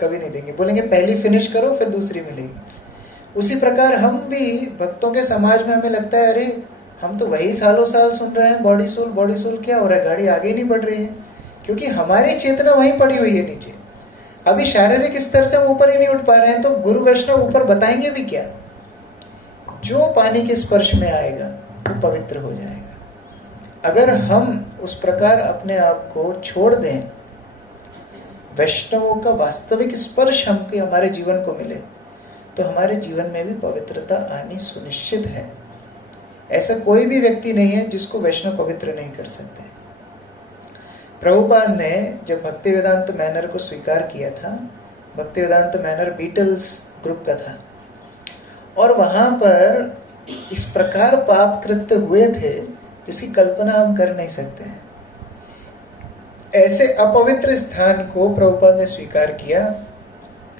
कभी नहीं देंगे, बोलेंगे पहली फिनिश करो फिर दूसरी मिलेगी। उसी प्रकार हम भी भक्तों के समाज में हमें लगता है अरे हम तो वही सालों साल सुन रहे हैं, बॉडी सोल क्या हो रहा है, गाड़ी आगे नहीं बढ़ रही है, क्योंकि हमारी चेतना वहीं पड़ी हुई है नीचे। अभी शारीरिक स्तर से हम ऊपर ही नहीं उठ पा रहे हैं, तो गुरु वैष्णव ऊपर बताएंगे भी क्या? जो पानी के स्पर्श में आएगा वो पवित्र हो जाएगा। अगर हम उस प्रकार अपने आप को छोड़ दें, वैष्णवों का वास्तविक स्पर्श हमके हमारे जीवन को मिले, तो हमारे जीवन में भी पवित्रता आनी सुनिश्चित है। ऐसा कोई भी व्यक्ति नहीं है जिसको वैष्णव पवित्र नहीं कर सकते। प्रभुपाद ने जब भक्ति वेदांत मैनर को स्वीकार किया था, भक्ति वेदांत मैनर बीटल्स ग्रुप का था, और वहां पर इस प्रकार पाप कृत्य हुए थे जिसकी कल्पना हम कर नहीं सकते हैं। ऐसे अपवित्र स्थान को प्रभुपाद ने स्वीकार किया,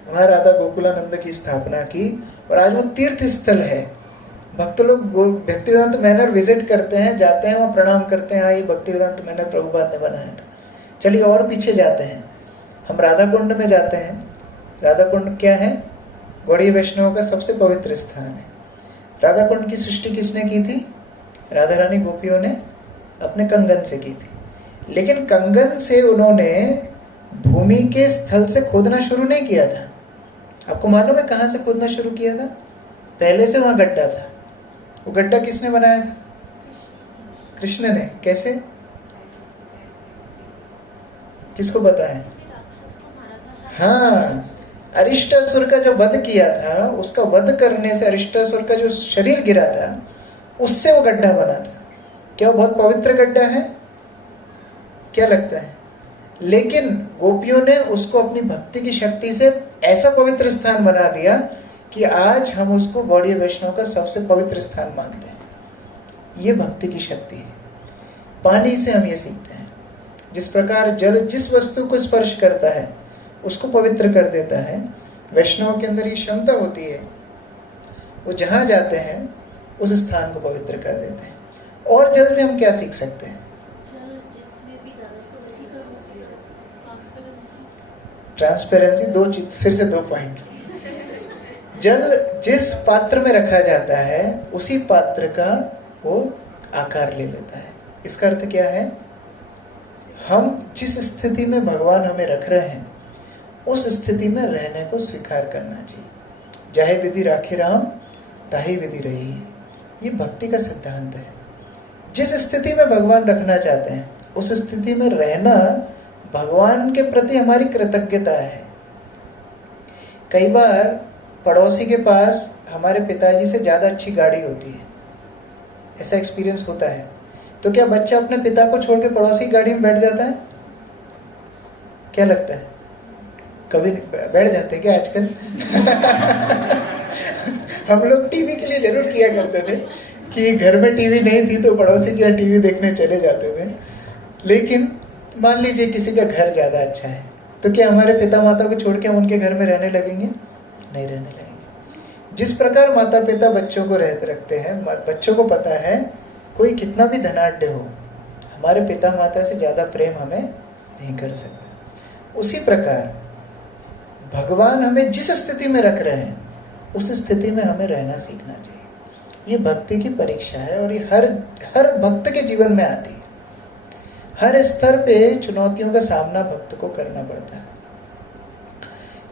वहां राधा गोकुलानंद की स्थापना की, और आज वो तीर्थ स्थल है। भक्त लोग भक्ति वेदांत मैनर विजिट करते हैं, जाते हैं, वहां प्रणाम करते हैं, हाँ ये भक्ति वेदांत मैनर प्रभुपाद ने बनाया था। चलिए और पीछे जाते हैं, हम राधा कुंड में जाते हैं। राधा कुंड क्या है? गौड़ीय वैष्णव का सबसे पवित्र स्थान है। राधा कुंड की सृष्टि किसने की थी? राधा रानी गोपियों ने अपने कंगन से की थी, लेकिन कंगन से उन्होंने भूमि के स्थल से खोदना शुरू नहीं किया था। आपको मालूम है कहां से खोदना शुरू किया था? पहले से वहां गड्ढा था। वो गड्ढा किसने बनाया था? कृष्ण ने। कैसे? किसको बताया? हाँ, अरिष्टासुर का जो वध किया था, उसका वध करने से अरिष्टासुर का जो शरीर गिरा था, उससे वो गड्ढा बना था। क्या वो बहुत पवित्र गड्ढा है? क्या लगता है? लेकिन गोपियों ने उसको अपनी भक्ति की शक्ति से ऐसा पवित्र स्थान बना दिया कि आज हम उसको गौड़ीय वैष्णव का सबसे पवित्र स्थान मानते हैं। ये भक्ति की शक्ति है। पानी से हम ये सीखते हैं। जिस प्रकार जल जिस वस्तु को स्पर्श करता है उसको पवित्र कर देता है, वैष्णव के अंदर ये क्षमता होती है, वो जहां जाते हैं उस स्थान को पवित्र कर देते हैं। और जल से हम क्या सीख सकते हैं? ट्रांसपेरेंसी, फिर से 2 पॉइंट। जल जिस पात्र में रखा जाता है उसी पात्र का वो आकार ले लेता है। इसका अर्थ क्या है? हम जिस स्थिति में भगवान हमें रख रहे हैं उस स्थिति में रहने को स्वीकार करना चाहिए। जाहे विधि राखे राम ताही विधि रही है। ये भक्ति का सिद्धांत है। जिस स्थिति में भगवान रखना चाहते हैं उस स्थिति में रहना भगवान के प्रति हमारी कृतज्ञता है। कई बार पड़ोसी के पास हमारे पिताजी से ज्यादा अच्छी गाड़ी होती है, ऐसा एक्सपीरियंस होता है। तो क्या बच्चा अपने पिता को छोड़ के पड़ोसी की गाड़ी में बैठ जाता है? क्या लगता है? कभी बैठ जाते हैं क्या आजकल? हम लोग टीवी के लिए जरूर किया करते थे कि घर में टीवी नहीं थी तो पड़ोसी के यहाँ टीवी देखने चले जाते थे। लेकिन मान लीजिए किसी का घर ज्यादा अच्छा है तो क्या हमारे पिता माता को छोड़ के हम उनके घर में रहने लगेंगे? नहीं रहने लगेंगे। जिस प्रकार माता पिता बच्चों को रखते हैं, बच्चों को पता है कोई कितना भी धनाढ्य हो, हमारे पिता माता से ज्यादा प्रेम हमें नहीं कर सकता। उसी प्रकार भगवान हमें जिस स्थिति में रख रहे हैं उस स्थिति में हमें रहना सीखना चाहिए। ये भक्ति की परीक्षा है और ये हर भक्त के जीवन में आती है। हर स्तर पे चुनौतियों का सामना भक्त को करना पड़ता है।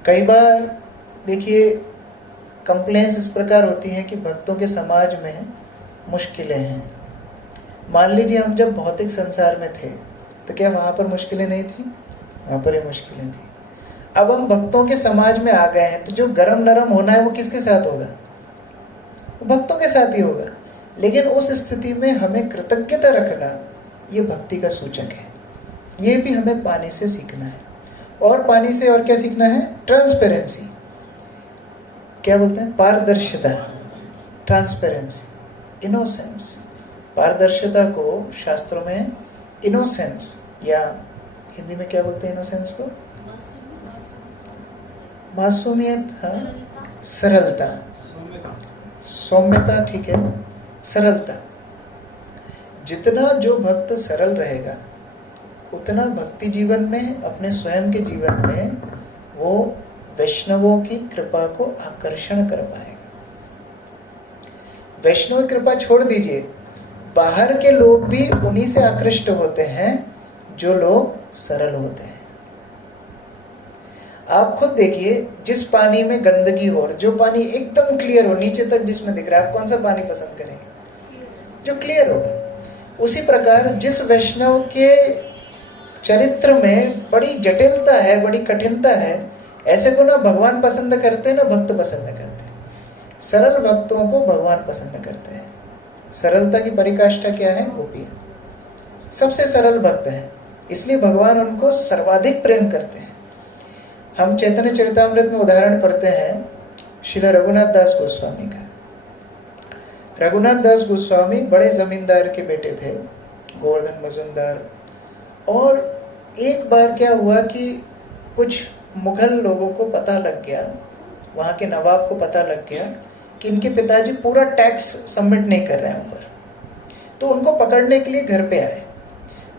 कई बार देखिए कंप्लेंट्स इस प्रकार होती हैं कि भक्तों के समाज में मुश्किलें हैं। मान लीजिए हम जब भौतिक संसार में थे तो क्या वहां पर मुश्किलें नहीं थी? वहां पर ये मुश्किलें थी। अब हम भक्तों के समाज में आ गए हैं तो जो गरम नरम होना है वो किसके साथ होगा? वो भक्तों के साथ ही होगा। लेकिन उस स्थिति में हमें कृतज्ञता रखना ये भक्ति का सूचक है। ये भी हमें पानी से सीखना है। और पानी से और क्या सीखना है? ट्रांसपेरेंसी। क्या बोलते हैं? पारदर्शिता, ट्रांसपेरेंसी, इनोसेंस। पारदर्शिता को शास्त्रों में इनोसेंस या हिंदी में क्या बोलते हैं इनोसेंस को? मासूमियत, हाँ, सरलता, सौम्यता, ठीक है, सरलता। जितना जो भक्त सरल रहेगा उतना भक्ति जीवन में, अपने स्वयं के जीवन में वो वैष्णवों की कृपा को आकर्षण कर पाएगा। वैष्णव कृपा छोड़ दीजिए, बाहर के लोग भी उन्हीं से आकृष्ट होते हैं जो लोग सरल होते हैं। आप खुद देखिए, जिस पानी में गंदगी हो और जो पानी एकदम क्लियर हो नीचे तक जिसमें दिख रहा है, आप कौन सा पानी पसंद करेंगे? जो क्लियर हो। उसी प्रकार जिस वैष्णव के चरित्र में बड़ी जटिलता है, बड़ी कठिनता है, ऐसे को ना भगवान पसंद करते हैं ना भक्त पसंद करते हैं। सरल भक्तों को भगवान पसंद करते हैं। सरलता की परिकाष्ठा क्या है? गोपियां सबसे सरल भक्त हैं, इसलिए भगवान उनको सर्वाधिक प्रेम करते हैं। हम चैतन्य चरितामृत में उदाहरण पढ़ते हैं श्रील रघुनाथ दास गोस्वामी का। रघुनाथ दास गोस्वामी बड़े जमींदार के बेटे थे, गोवर्धन मजुमदार। और एक बार क्या हुआ कि कुछ मुगल लोगों को पता लग गया, वहां के नवाब को पता लग गया कि इनके पिताजी पूरा टैक्स सबमिट नहीं कर रहे हैं ऊपर। तो उनको पकड़ने के लिए घर पे आए।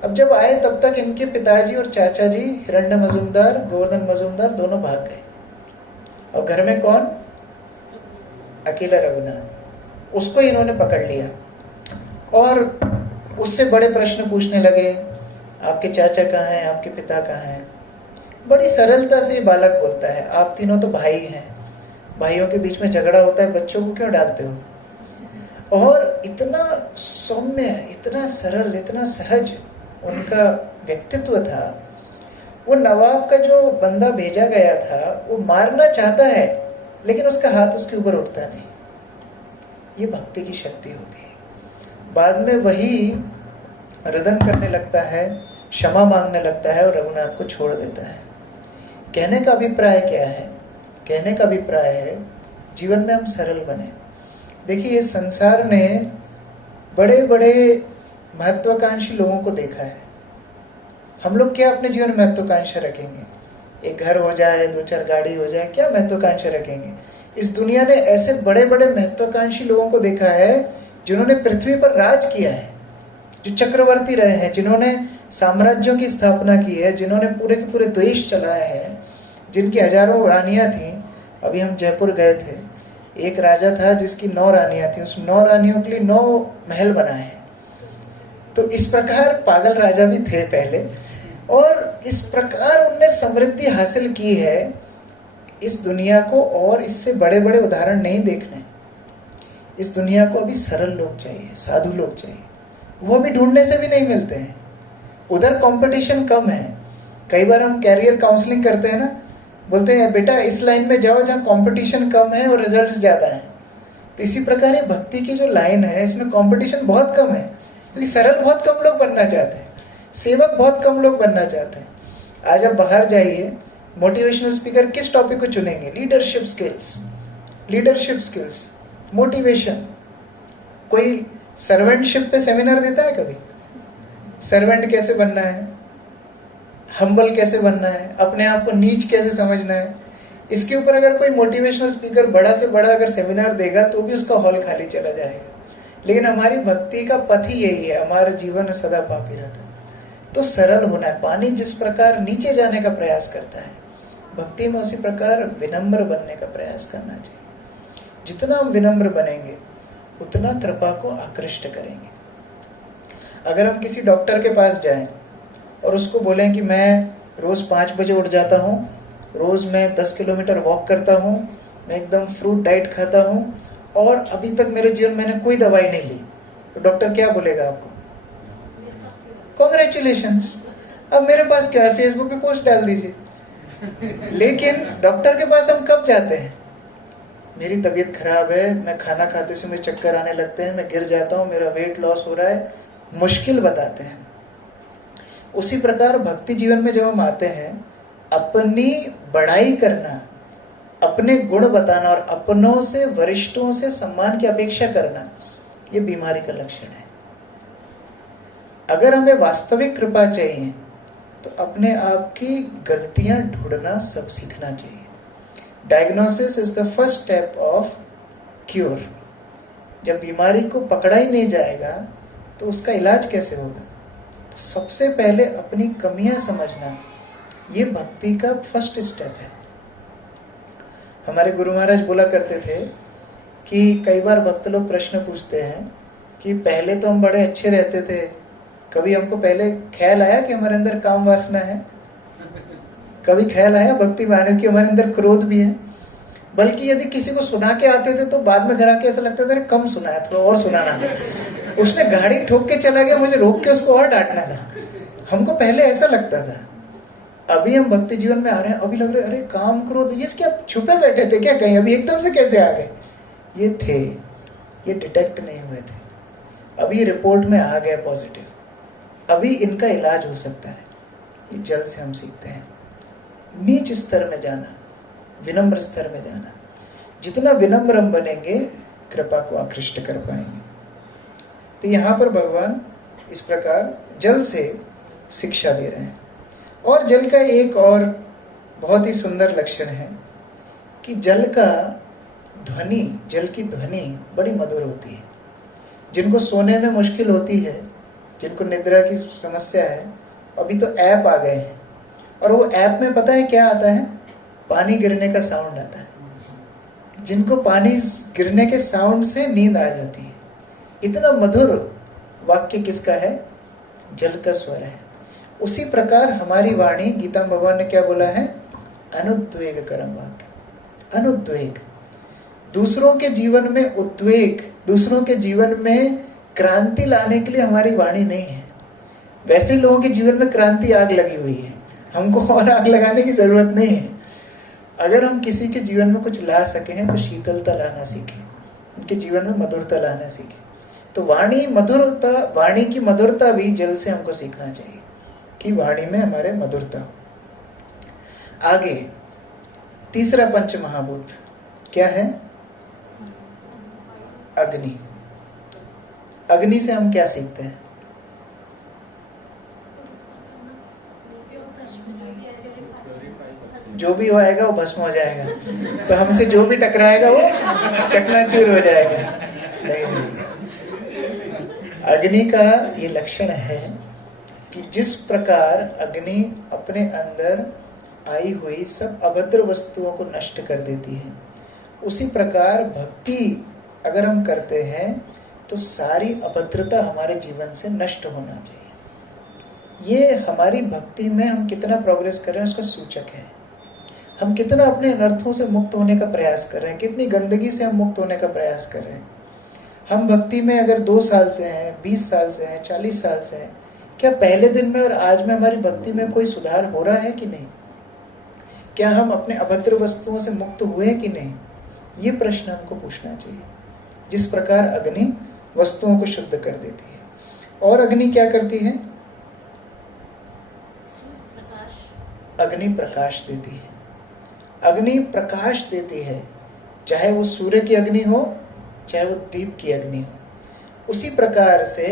अब जब आए तब तक इनके पिताजी और चाचा जी हिरण्य मजुमदार, गोवर्धन मजुमदार दोनों भाग गए। और घर में कौन? अकेला रघुनाथ। उसको इन्होंने पकड़ लिया और उससे बड़े प्रश्न पूछने लगे, आपके चाचा कहाँ हैं, आपके पिता कहाँ हैं? बड़ी सरलता से बालक बोलता है, आप तीनों तो भाई हैं, भाइयों के बीच में झगड़ा होता है, बच्चों को क्यों डालते हो? और इतना सौम्य, इतना सरल, इतना सहज उनका व्यक्तित्व था। वो नवाब का जो बंदा भेजा गया था वो मारना चाहता है लेकिन उसका हाथ उसके ऊपर उठता नहीं। ये भक्ति की शक्ति होती है। बाद में वही रुदन करने लगता है, क्षमा मांगने लगता है और रघुनाथ को छोड़ देता है। कहने का अभिप्राय क्या है? कहने का अभिप्राय है जीवन में हम सरल बने। देखिए, इस संसार ने बड़े बड़े महत्वाकांक्षी लोगों को देखा है। हम लोग क्या अपने जीवन में महत्वाकांक्षा रखेंगे? एक घर हो जाए, 2-4 गाड़ी हो जाए, क्या महत्वाकांक्षा रखेंगे? इस दुनिया ने ऐसे बड़े बड़े महत्वाकांक्षी लोगों को देखा है जिन्होंने पृथ्वी पर राज किया है, जो चक्रवर्ती रहे हैं, जिन्होंने साम्राज्यों की स्थापना की है, जिन्होंने पूरे के पूरे देश चलाए हैं, जिनकी हजारों रानियां थी। अभी हम जयपुर गए थे, एक राजा था जिसकी 9 रानियां थी, उस 9 रानियों के लिए 9 महल बनाए हैं। तो इस प्रकार पागल राजा भी थे पहले, और इस प्रकार उनने समृद्धि हासिल की है। इस दुनिया को और इससे बड़े बड़े उदाहरण नहीं देखने। इस दुनिया को अभी सरल लोग चाहिए, साधु लोग चाहिए। वो भी ढूंढने से भी नहीं मिलते हैं। उधर कंपटीशन कम है। कई बार हम कैरियर काउंसलिंग करते हैं ना, बोलते हैं बेटा इस लाइन में जाओ जहाँ कंपटीशन कम है और रिजल्ट्स ज्यादा हैं। तो इसी प्रकार ये भक्ति की जो लाइन है, इसमें कंपटीशन बहुत कम है, क्योंकि सरल बहुत कम लोग बनना चाहते हैं, सेवक बहुत कम लोग बनना चाहते हैं। आज आप बाहर जाइए, मोटिवेशनल स्पीकर किस टॉपिक को चुनेंगे? Leadership skills, leadership skills, motivation. कोई सर्वेंटशिप पे सेमिनार देता है कभी? सर्वेंट कैसे बनना है, हम्बल कैसे बनना है, अपने आप को नीच कैसे समझना है, इसके ऊपर अगर कोई मोटिवेशनल स्पीकर बड़ा से बड़ा अगर सेमिनार देगा तो भी उसका हॉल खाली चला जाएगा। लेकिन हमारी भक्ति का पथ ही यही है, हमारा जीवन सदा पापी रहता है। तो सरल होना है। पानी जिस प्रकार नीचे जाने का प्रयास करता है, भक्ति में उसी प्रकार विनम्र बनने का प्रयास करना चाहिए। जितना हम विनम्र बनेंगे उतना कृपा को आकृष्ट करेंगे। अगर हम किसी डॉक्टर के पास जाएं और उसको बोलें कि मैं रोज 5 बजे उठ जाता हूँ, रोज मैं 10 किलोमीटर वॉक करता हूँ, मैं एकदम फ्रूट डाइट खाता हूँ और अभी तक मेरे जीवन में मैंने कोई दवाई नहीं ली, तो डॉक्टर क्या बोलेगा आपको? कॉन्ग्रेचुलेशंस, अब मेरे पास क्या है, फेसबुक पे पोस्ट डाल दीजिए। लेकिन डॉक्टर के पास हम कब जाते हैं? मेरी तबीयत खराब है, मैं खाना खाते समय चक्कर आने लगते हैं, मैं गिर जाता हूँ, मेरा वेट लॉस हो रहा है, मुश्किल बताते हैं। उसी प्रकार भक्ति जीवन में जब हम आते हैं, अपनी बड़ाई करना, अपने गुण बताना और अपनों से, वरिष्ठों से सम्मान की अपेक्षा करना, ये बीमारी का लक्षण है। अगर हमें वास्तविक कृपा चाहिए तो अपने आप की गलतियां ढूंढना सब सीखना चाहिए। Diagnosis is the first step of cure. जब बीमारी को पकड़ा ही नहीं जाएगा तो उसका इलाज कैसे होगा? तो सबसे पहले अपनी कमियां समझना, ये भक्ति का फर्स्ट स्टेप है। हमारे गुरु महाराज बोला करते थे कि कई बार भक्त लोग प्रश्न पूछते हैं कि पहले तो हम बड़े अच्छे रहते थे, कभी हमको पहले ख्याल आया कि हमारे अंदर काम वासना है? कभी ख्याल आया भक्ति में आने की हमारे अंदर क्रोध भी है? बल्कि यदि किसी को सुना के आते थे तो बाद में घर आके ऐसा लगता था कम सुनाया, थोड़ा और सुनाना था। उसने गाड़ी ठोक के चला गया, मुझे रोक के उसको और डांटना था। हमको पहले ऐसा लगता था। अभी हम भक्ति जीवन में आ रहे हैं, अभी लग रहे अरे काम क्रोध ये क्या छुपे बैठे थे क्या कहीं, अभी एकदम से कैसे आ गए? ये थे, ये डिटेक्ट नहीं हुए थे, अभी रिपोर्ट में आ गए पॉजिटिव, अभी इनका इलाज हो सकता है। ये जल से हम सीखते हैं। नीच स्तर में जाना, विनम्र स्तर में जाना। जितना विनम्र हम बनेंगे कृपा को आकृष्ट कर पाएंगे। तो यहाँ पर भगवान इस प्रकार जल से शिक्षा दे रहे हैं। और जल का एक और बहुत ही सुंदर लक्षण है कि जल का ध्वनि, जल की ध्वनि बड़ी मधुर होती है। जिनको सोने में मुश्किल होती है, जिनको निद्रा की समस्या है, अभी तो ऐप आ गए हैं, और वो ऐप में पता है क्या आता है? पानी गिरने का साउंड आता है। जिनको पानी गिरने के साउंड से नींद आ जाती है। इतना मधुर वाक्य किसका है? जल का स्वर है। उसी प्रकार हमारी वाणी, गीता में भगवान ने क्या बोला है? अनुद्वेग करम वाक्य। अनुद्वेग, दूसरों के जीवन में उद्वेग, दूसरों के जीवन में क्रांति लाने के लिए हमारी वाणी नहीं है। वैसे लोगों के जीवन में क्रांति आग लगी हुई है, हमको और आग लगाने की जरूरत नहीं है। अगर हम किसी के जीवन में कुछ ला सके हैं तो शीतलता लाना सीखें, उनके जीवन में मधुरता लाना सीखें। तो वाणी मधुरता, वाणी की मधुरता भी जल से हमको सीखना चाहिए की वाणी में हमारे मधुरता हो। आगे तीसरा पंच महाभूत क्या है? अग्नि। अग्नि से हम क्या सीखते हैं? जो भी हो आएगा वो भस्म हो जाएगा, तो हमसे जो भी टकराएगा वो चकनाचूर हो जाएगा। नहीं, अग्नि का ये लक्षण है कि जिस प्रकार अग्नि अपने अंदर आई हुई सब अभद्र वस्तुओं को नष्ट कर देती है, उसी प्रकार भक्ति अगर हम करते हैं तो सारी अभद्रता हमारे जीवन से नष्ट होना चाहिए। ये हमारी भक्ति में हम कितना प्रोग्रेस कर रहे हैं उसका सूचक है। हम कितना अपने अनर्थों से मुक्त होने का प्रयास कर रहे हैं, कितनी गंदगी से हम मुक्त होने का प्रयास कर रहे हैं। हम भक्ति में अगर 2 साल से हैं, 20 साल से हैं, 40 साल से हैं, क्या पहले दिन में और आज में हमारी भक्ति में कोई सुधार हो रहा है कि नहीं? क्या हम अपने अभद्र वस्तुओं से मुक्त हुए कि नहीं? ये प्रश्न हमको पूछना चाहिए। जिस प्रकार अग्नि वस्तुओं को शुद्ध कर देती है। और अग्नि क्या करती है? अग्नि प्रकाश देती है। अग्नि प्रकाश देती है, चाहे वो सूर्य की अग्नि हो, चाहे वो दीप की अग्नि हो। उसी प्रकार से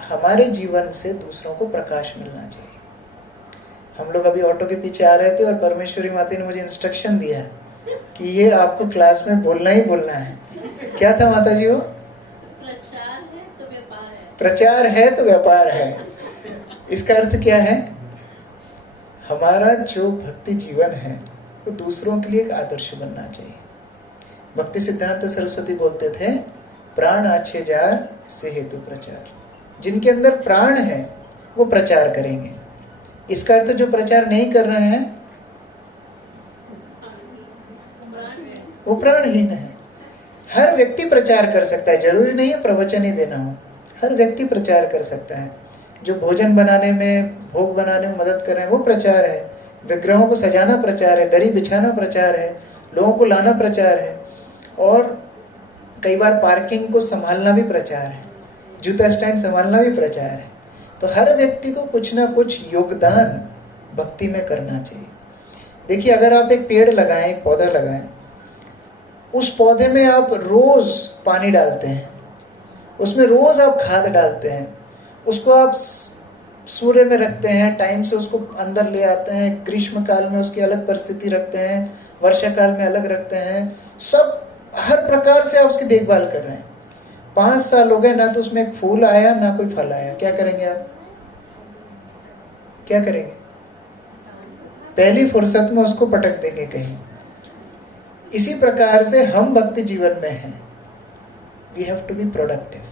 हमारे जीवन से दूसरों को प्रकाश मिलना चाहिए। हम लोग अभी ऑटो के पीछे आ रहे थे और परमेश्वरी माता ने मुझे इंस्ट्रक्शन दिया कि ये आपको क्लास में बोलना ही बोलना है। क्या था माता जी वो? प्रचार है तो व्यापार है। प्रचार है तो व्यापार है। इसका अर्थ क्या है? हमारा जो भक्ति जीवन है वो दूसरों के लिए एक आदर्श बनना चाहिए। भक्ति सिद्धांत सरस्वती बोलते थे, प्राण आछे जार से हेतु प्रचार। जिनके अंदर प्राण है वो प्रचार करेंगे। इसका अर्थ जो प्रचार नहीं कर रहे हैं वो प्राणहीन है। हर व्यक्ति प्रचार कर सकता है, जरूरी नहीं है प्रवचन ही देना हो। हर व्यक्ति प्रचार कर सकता है। जो भोजन बनाने में, भोग बनाने में मदद कर रहे हैं वो प्रचार है। विग्रहों को सजाना प्रचार है, दरी बिछाना प्रचार है, लोगों को लाना प्रचार है, और कई बार पार्किंग को संभालना भी प्रचार है, जूता स्टैंड संभालना भी प्रचार है। तो हर व्यक्ति को कुछ ना कुछ योगदान भक्ति में करना चाहिए। देखिए, अगर आप एक पेड़ लगाएं, एक पौधा लगाएं, उस पौधे में आप रोज पानी डालते हैं, उसमें रोज आप खाद डालते हैं, उसको आप सूर्य में रखते हैं, टाइम से उसको अंदर ले आते हैं, ग्रीष्म काल में उसकी अलग परिस्थिति रखते हैं, वर्षा काल में अलग रखते हैं, सब हर प्रकार से आप उसकी देखभाल कर रहे हैं। 5 साल हो गए, ना तो उसमें एक फूल आया ना कोई फल आया, क्या करेंगे आप? क्या करेंगे? पहली फुर्सत में उसको पटक देंगे कहीं। इसी प्रकार से हम भक्ति जीवन में हैं। We have to be productive.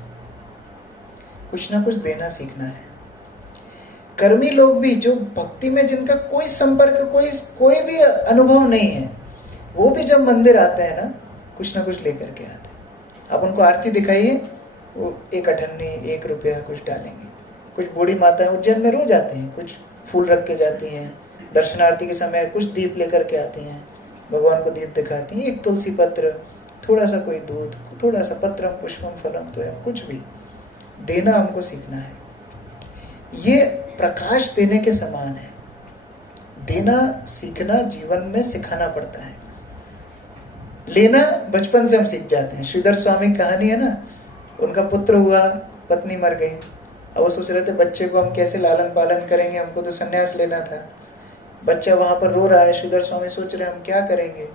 कुछ ना कुछ देना सीखना है। कर्मी लोग भी, जो भक्ति में जिनका कोई संपर्क, कोई भी अनुभव नहीं है, वो भी जब मंदिर आते हैं ना, कुछ ना कुछ लेकर के आते हैं। आप उनको आरती दिखाइए, वो 1 अठन्नी, 1 रुपया कुछ डालेंगे। कुछ बूढ़ी माताएं उज्जैन में रोज आती हैं, कुछ फूल रख के जाती हैं, दर्शनार्थी के समय कुछ दीप लेकर के आती हैं, भगवान को दीप दिखाती हैं। 1 तुलसी पत्र, थोड़ा सा कोई दूध, थोड़ा सा पत्रम पुष्पम फलम, तो कुछ भी देना हमको सीखना है। ये प्रकाश देने के समान है। देना सीखना जीवन में सिखाना पड़ता है। लेना बचपन से हम सीख जाते हैं। श्रीधर स्वामी की कहानी है ना, उनका पुत्र हुआ, पत्नी मर गई। अब वो सोच रहे थे बच्चे को हम कैसे लालन पालन करेंगे, हमको तो संन्यास लेना था। बच्चा वहां पर रो रहा है, श्रीधर स्वामी सोच रहे हैं हम क्या करेंगे।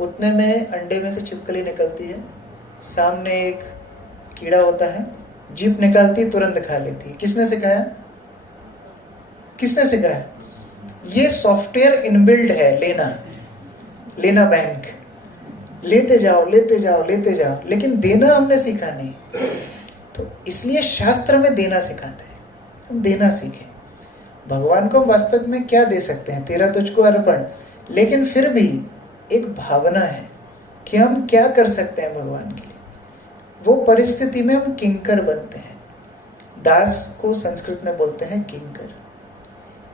उतने में अंडे में से छिपकली निकलती है, सामने एक कीड़ा होता है, जीभ निकालती है, तुरंत खा लेती है। किसने सिखाया? किसने सिखाया? ये सॉफ्टवेयर इनबिल्ड है। लेना बैंक, लेते जाओ लेते जाओ लेते जाओ, लेकिन देना हमने सीखा नहीं। तो इसलिए शास्त्र में देना सिखाते हैं, हम देना सीखें। भगवान को वास्तव में क्या दे सकते हैं? तेरा तुझको अर्पण। लेकिन फिर भी एक भावना है कि हम क्या कर सकते हैं भगवान के लिए। वो परिस्थिति में हम किंकर बनते हैं। दास को संस्कृत में बोलते हैं किंकर।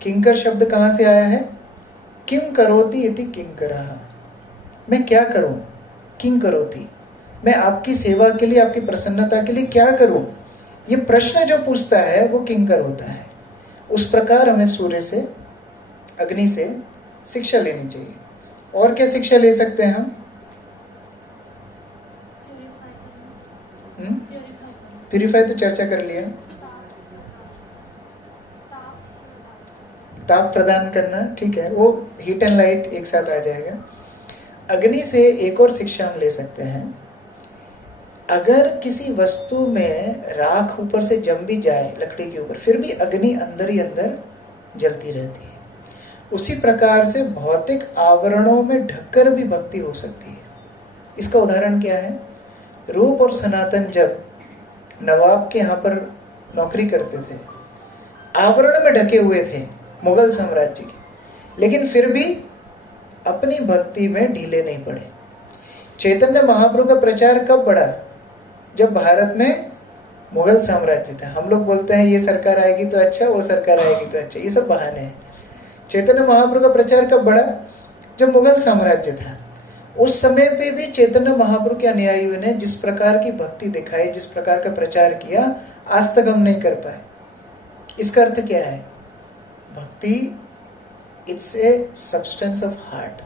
किंकर शब्द कहां से आया है? किम करोति इति किंकरः। मैं क्या करूं? किं करोति, मैं आपकी सेवा के लिए, आपकी प्रसन्नता के लिए क्या करूं? ये प्रश्न जो पूछता है वो किंकर होता है। उस प्रकार हमें सूर्य से, अग्नि से शिक्षा लेनी चाहिए। और क्या शिक्षा ले सकते हैं हम? प्यूरिफाई तो चर्चा कर लिया। ताप प्रदान करना, ठीक है, वो हीट एंड लाइट एक साथ आ जाएगा। अग्नि से एक और शिक्षा हम ले सकते हैं, अगर किसी वस्तु में राख ऊपर से जम भी जाए लकड़ी के ऊपर, फिर भी अग्नि अंदर ही अंदर जलती रहती है। उसी प्रकार से भौतिक आवरणों में ढककर भी भक्ति हो सकती है। इसका उदाहरण क्या है? रूप और सनातन जब नवाब के यहाँ पर नौकरी करते थे, आवरण में ढके हुए थे मुगल साम्राज्य के, लेकिन फिर भी अपनी भक्ति में ढीले नहीं पड़े। चैतन्य महाप्रभु का प्रचार कब बढ़ा? जब भारत में मुगल साम्राज्य था। हम लोग बोलते हैं ये सरकार आएगी तो अच्छा, वो सरकार आएगी तो अच्छा, ये सब बहाने हैं। चैतन्य महाप्रभु का प्रचार कब बढ़ा? जब मुगल साम्राज्य था। उस समय पे भी चैतन्य महाप्रभु के अनुयायियों ने जिस प्रकार की भक्ति दिखाई, जिस प्रकार का प्रचार किया, आज तक हम नहीं कर पाए। इसका अर्थ क्या है? भक्ति, it's a substance of heart,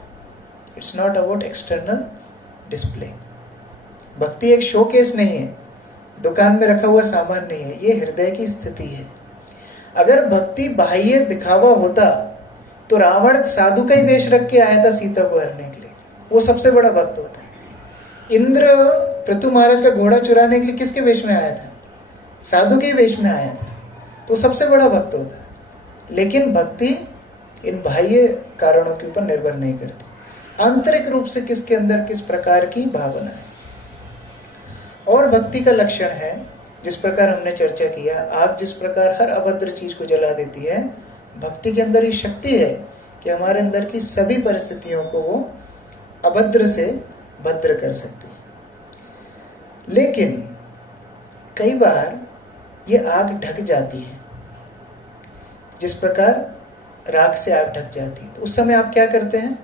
it's not about external display. भक्ति एक शोकेस नहीं है, दुकान में रखा हुआ सामान नहीं है, ये हृदय की स्थिति है। अगर भक्ति बाह्य दिखावा होता तो रावण साधु का ही वेश रख के आया था सीता को हरने के लिए, वो सबसे बड़ा भक्त होता। इंद्र पृथु महाराज का घोड़ा चुराने के लिए किसके वेश में आया था? साधु के वेश में आया था, तो सबसे बड़ा भक्त होता। लेकिन भक्ति इन बाह्य कारणों के ऊपर निर्भर नहीं करती, आंतरिक रूप से किसके अंदर किस प्रकार की भावना है। और भक्ति का लक्षण है, जिस प्रकार हमने चर्चा किया, आग जिस प्रकार हर अभद्र चीज को जला देती है, भक्ति के अंदर ये शक्ति है कि हमारे अंदर की सभी परिस्थितियों को वो अभद्र से भद्र कर सकती है। लेकिन कई बार ये आग ढक जाती है, जिस प्रकार राख से आग ढक जाती है, तो उस समय आप क्या करते हैं?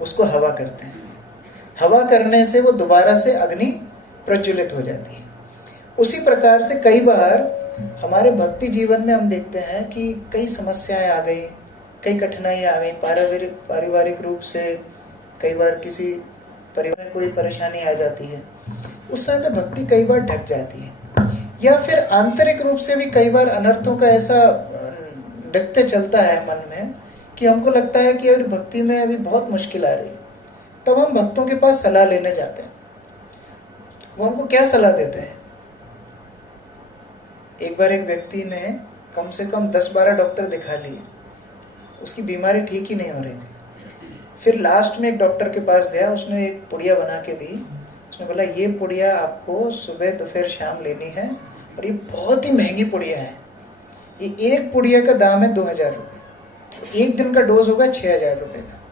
उसको हवा करते हैं। हवा करने से वो दोबारा से अग्नि प्रज्वलित हो जाती है। उसी प्रकार से कई बार हमारे भक्ति जीवन में हम देखते हैं कि कई समस्याएं आ गई, कई कठिनाइयां आ गई, पारिवारिक रूप से कई बार किसी परिवार में कोई परेशानी आ जाती है, उस समय भक्ति कई बार ढक जाती है। या फिर आंतरिक रूप से भी कई बार अनर्थों का ऐसा नृत्य चलता है मन में कि हमको लगता है कि अभी भक्ति में अभी बहुत मुश्किल आ रही है, तब हम भक्तों के पास सलाह लेने जाते हैं। वो हमको क्या सलाह देते हैं? एक बार एक व्यक्ति ने कम से कम 10-12 डॉक्टर दिखा लिए, उसकी बीमारी ठीक ही नहीं हो रही थी। फिर लास्ट में एक डॉक्टर के पास गया, उसने एक पुड़िया बना के दी। उसने बोला ये पुड़िया आपको सुबह दोपहर शाम लेनी है, और ये बहुत ही महंगी पुड़िया है। ये एक पुड़िया का दाम है 2000 रुपये, एक दिन का डोज होगा 6000 रुपये का।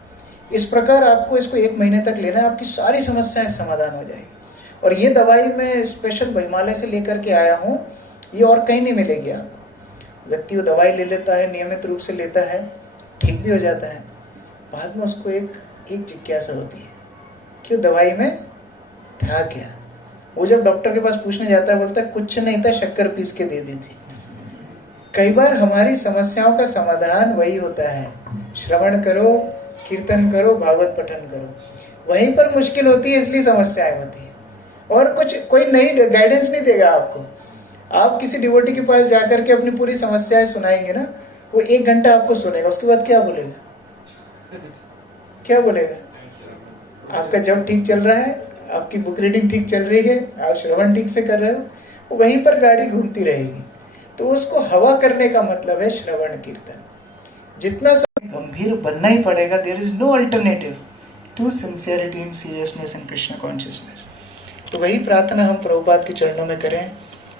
इस प्रकार आपको इसको 1 महीने तक लेना है, आपकी सारी समस्याएं समाधान हो जाएगी। और ये दवाई मैं स्पेशल हिमालय से लेकर के आया हूँ, ये और कहीं नहीं मिलेगी आपको। व्यक्ति वो दवाई ले लेता है, नियमित रूप से लेता है, ठीक भी हो जाता है। बाद में उसको एक जिज्ञासा होती है कि वो दवाई में था क्या। वो जब डॉक्टर के पास पूछने जाता है, बोलता है कुछ नहीं था, शक्कर पीस के दे दी थी। कई बार हमारी समस्याओं का समाधान वही होता है, श्रवण करो, कीर्तन करो, भागवत पठन करो। वहीं पर मुश्किल होती है, इसलिए समस्याएं होती है। और कोई नई गाइडेंस नहीं देगा आपको। आप किसी डिवोटी के पास जाकर के अपनी पूरी समस्याएं सुनाएंगे ना, वो 1 घंटा आपको सुनेगा, उसके बाद क्या बोलेगा? क्या बोलेगा? आपका जब ठीक चल रहा है, आपकी बुक रीडिंग ठीक चल रही है, आप श्रवण ठीक से कर रहे हो, वहीं पर गाड़ी घूमती रहेगी। तो उसको हवा करने का मतलब है श्रवण कीर्तन। जितना गंभीर बनना ही पड़ेगा। There is no alternative to sincerity in seriousness in Krishna consciousness. तो वही प्रार्थना हम प्रभुपाद के चरणों में करें,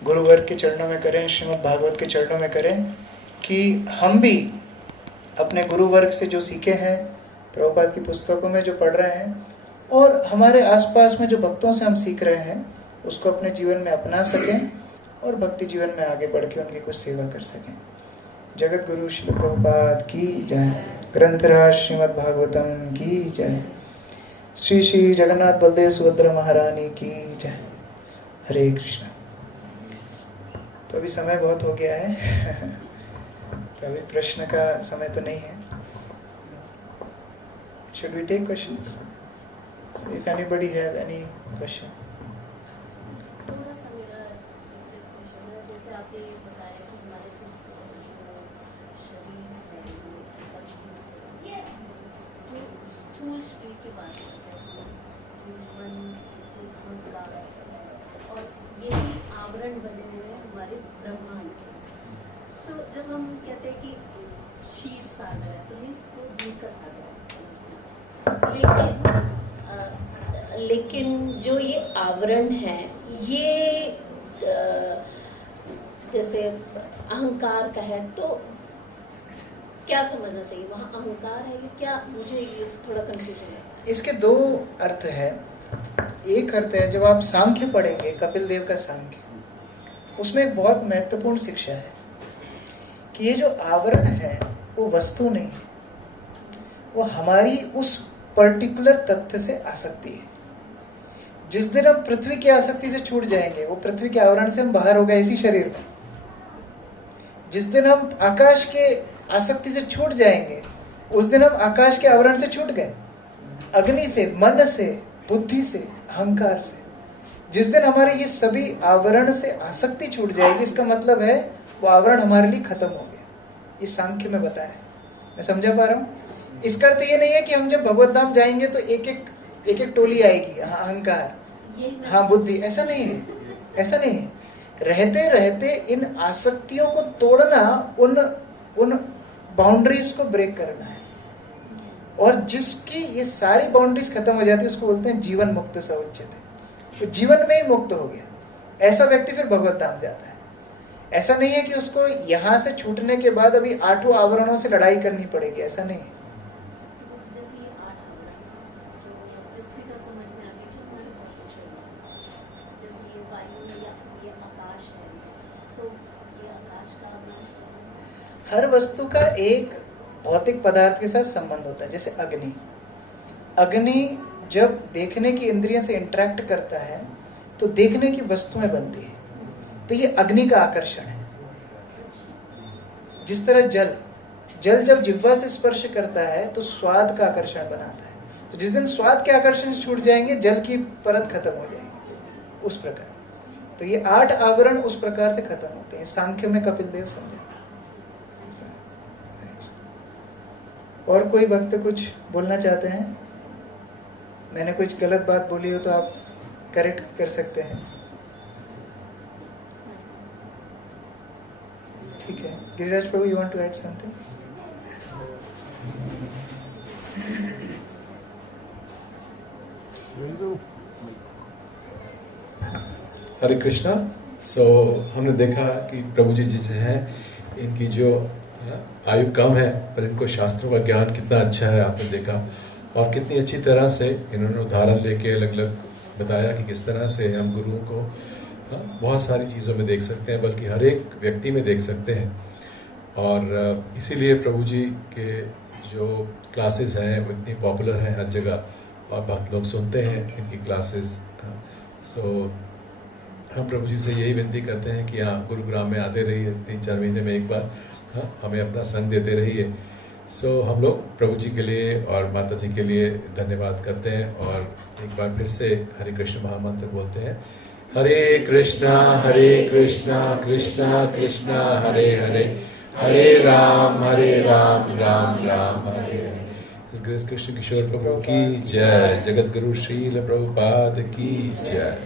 गुरुवर्ग के चरणों में करें, श्रीमद् भागवत के चरणों में करें, कि हम भी अपने गुरुवर्ग से जो सीखे हैं, प्रभुपाद की पुस्तकों में जो पढ़ रहे हैं, और हमारे आसपास में जो भक्तों से हम सीख रहे हैं, उसको अपने जीवन में अपना सकें और भक्ति जीवन में आगे बढ़ के उनकी कुछ सेवा कर सकें। जगत गुरु श्री प्रभुपाद की जय। ग्रंथराज श्रीमद् भागवतम की जय। श्री श्री जगन्नाथ बलदेव सुभद्रा महारानी की जय। हरे कृष्ण। तो अभी समय बहुत हो गया है तो अभी प्रश्न का समय तो नहीं है. Should we take questions? So if anybody have any question. थोड़ा सा मेरा क्वेश्चन है, जैसे आपने बताया कि हमारे जो शरीर है जो स्थूल शरीर की बात करते हैं, मन अहंकार और ये भी आवरण बने हुए हैं हमारे ब्रह्मांड के. सो जब हम कहते हैं कि क्षीर सागर है तो मीन्स वो दूध का सागर है, लेकिन जो ये आवरण है ये जैसे अहंकार का है, तो क्या समझना चाहिए वहाँ अहंकार है या क्या? मुझे ये थोड़ा कंफ्यूजन है. इसके दो अर्थ है. एक अर्थ है जब आप सांख्य पढ़ेंगे, कपिल देव का सांख्य, उसमें एक बहुत महत्वपूर्ण शिक्षा है कि ये जो आवरण है वो वस्तु नहीं है, वो हमारी उस पर्टिकुलर तथ्य से आसक्ति है. जिस दिन हम पृथ्वी की आसक्ति से छूट जाएंगे, वो पृथ्वी के आवरण से हम बाहर हो गए इसी शरीर में. जिस दिन हम आकाश के आसक्ति से छूट जाएंगे, उस दिन हम आकाश के आवरण से छूट गए. अग्नि से, मन से, बुद्धि से, अहंकार से. जिस दिन हमारे ये सभी आवरण से आसक्ति छूट जाएगी, इसका मतलब है वो आवरण हमारे लिए खत्म हो गया. ये सांख्य में बताया है. मैं समझा पा रहा हूँ? इसका अर्थ ये नहीं है कि हम जब भगवत धाम जाएंगे तो एक एक टोली आएगी. हाँ, अहंकार, हाँ बुद्धि, ऐसा नहीं है. ऐसा नहीं है. रहते रहते इन आसक्तियों को तोड़ना, उन बाउंड्रीज को ब्रेक करना है. और जिसकी ये सारी बाउंड्रीज खत्म हो जाती है उसको बोलते हैं जीवन मुक्त स उच्यते. तो जीवन में ही मुक्त हो गया, ऐसा व्यक्ति फिर भगवत धाम जाता है. ऐसा नहीं है कि उसको यहां से छूटने के बाद अभी 8 आवरणों से लड़ाई करनी पड़ेगी. ऐसा नहीं है. हर वस्तु का एक भौतिक पदार्थ के साथ संबंध होता है. जैसे अग्नि जब देखने की इंद्रियों से इंटरेक्ट करता है तो देखने की वस्तुएं बनती है. तो ये अग्नि का आकर्षण है. जिस तरह जल जब जिह्वा से स्पर्श करता है तो स्वाद का आकर्षण बनाता है. तो जिस दिन स्वाद के आकर्षण से छूट जाएंगे, जल की परत खत्म हो जाएगी. उस प्रकार तो ये 8 आवरण उस प्रकार से खत्म होते हैं. सांख्य में कपिल देव समझे. और कोई भक्त कुछ बोलना चाहते हैं? मैंने कुछ गलत बात बोली हो तो आप करेक्ट कर सकते हैं. ठीक है. Giriraj Prabhu, you want to add something? Hare Krishna. हमने देखा कि प्रभु जी जैसे हैं, इनकी जो आयु कम है पर इनको शास्त्रों का ज्ञान कितना अच्छा है आपने देखा. और कितनी अच्छी तरह से इन्होंने उदाहरण लेके अलग अलग बताया कि किस तरह से हम गुरुओं को बहुत सारी चीज़ों में देख सकते हैं, बल्कि हर एक व्यक्ति में देख सकते हैं. और इसीलिए प्रभु जी के जो क्लासेस हैं वो इतनी पॉपुलर हैं हर जगह, और बहुत लोग सुनते हैं इनकी क्लासेस. हम प्रभु जी से यही विनती करते हैं कि हाँ, गुरुग्राम में आते रहिए, 3-4 महीने में एक बार. हाँ, हमें अपना संग देते रहिए. हम लोग प्रभु जी के लिए और माता जी के लिए धन्यवाद करते हैं. और एक बार फिर से हरे कृष्ण महामंत्र बोलते हैं. हरे कृष्णा कृष्णा कृष्णा हरे हरे, हरे राम राम राम हरे हरे. कृष्ण किशोर प्रभु की जय. जगत गुरु श्रील प्रभुपाद की जय.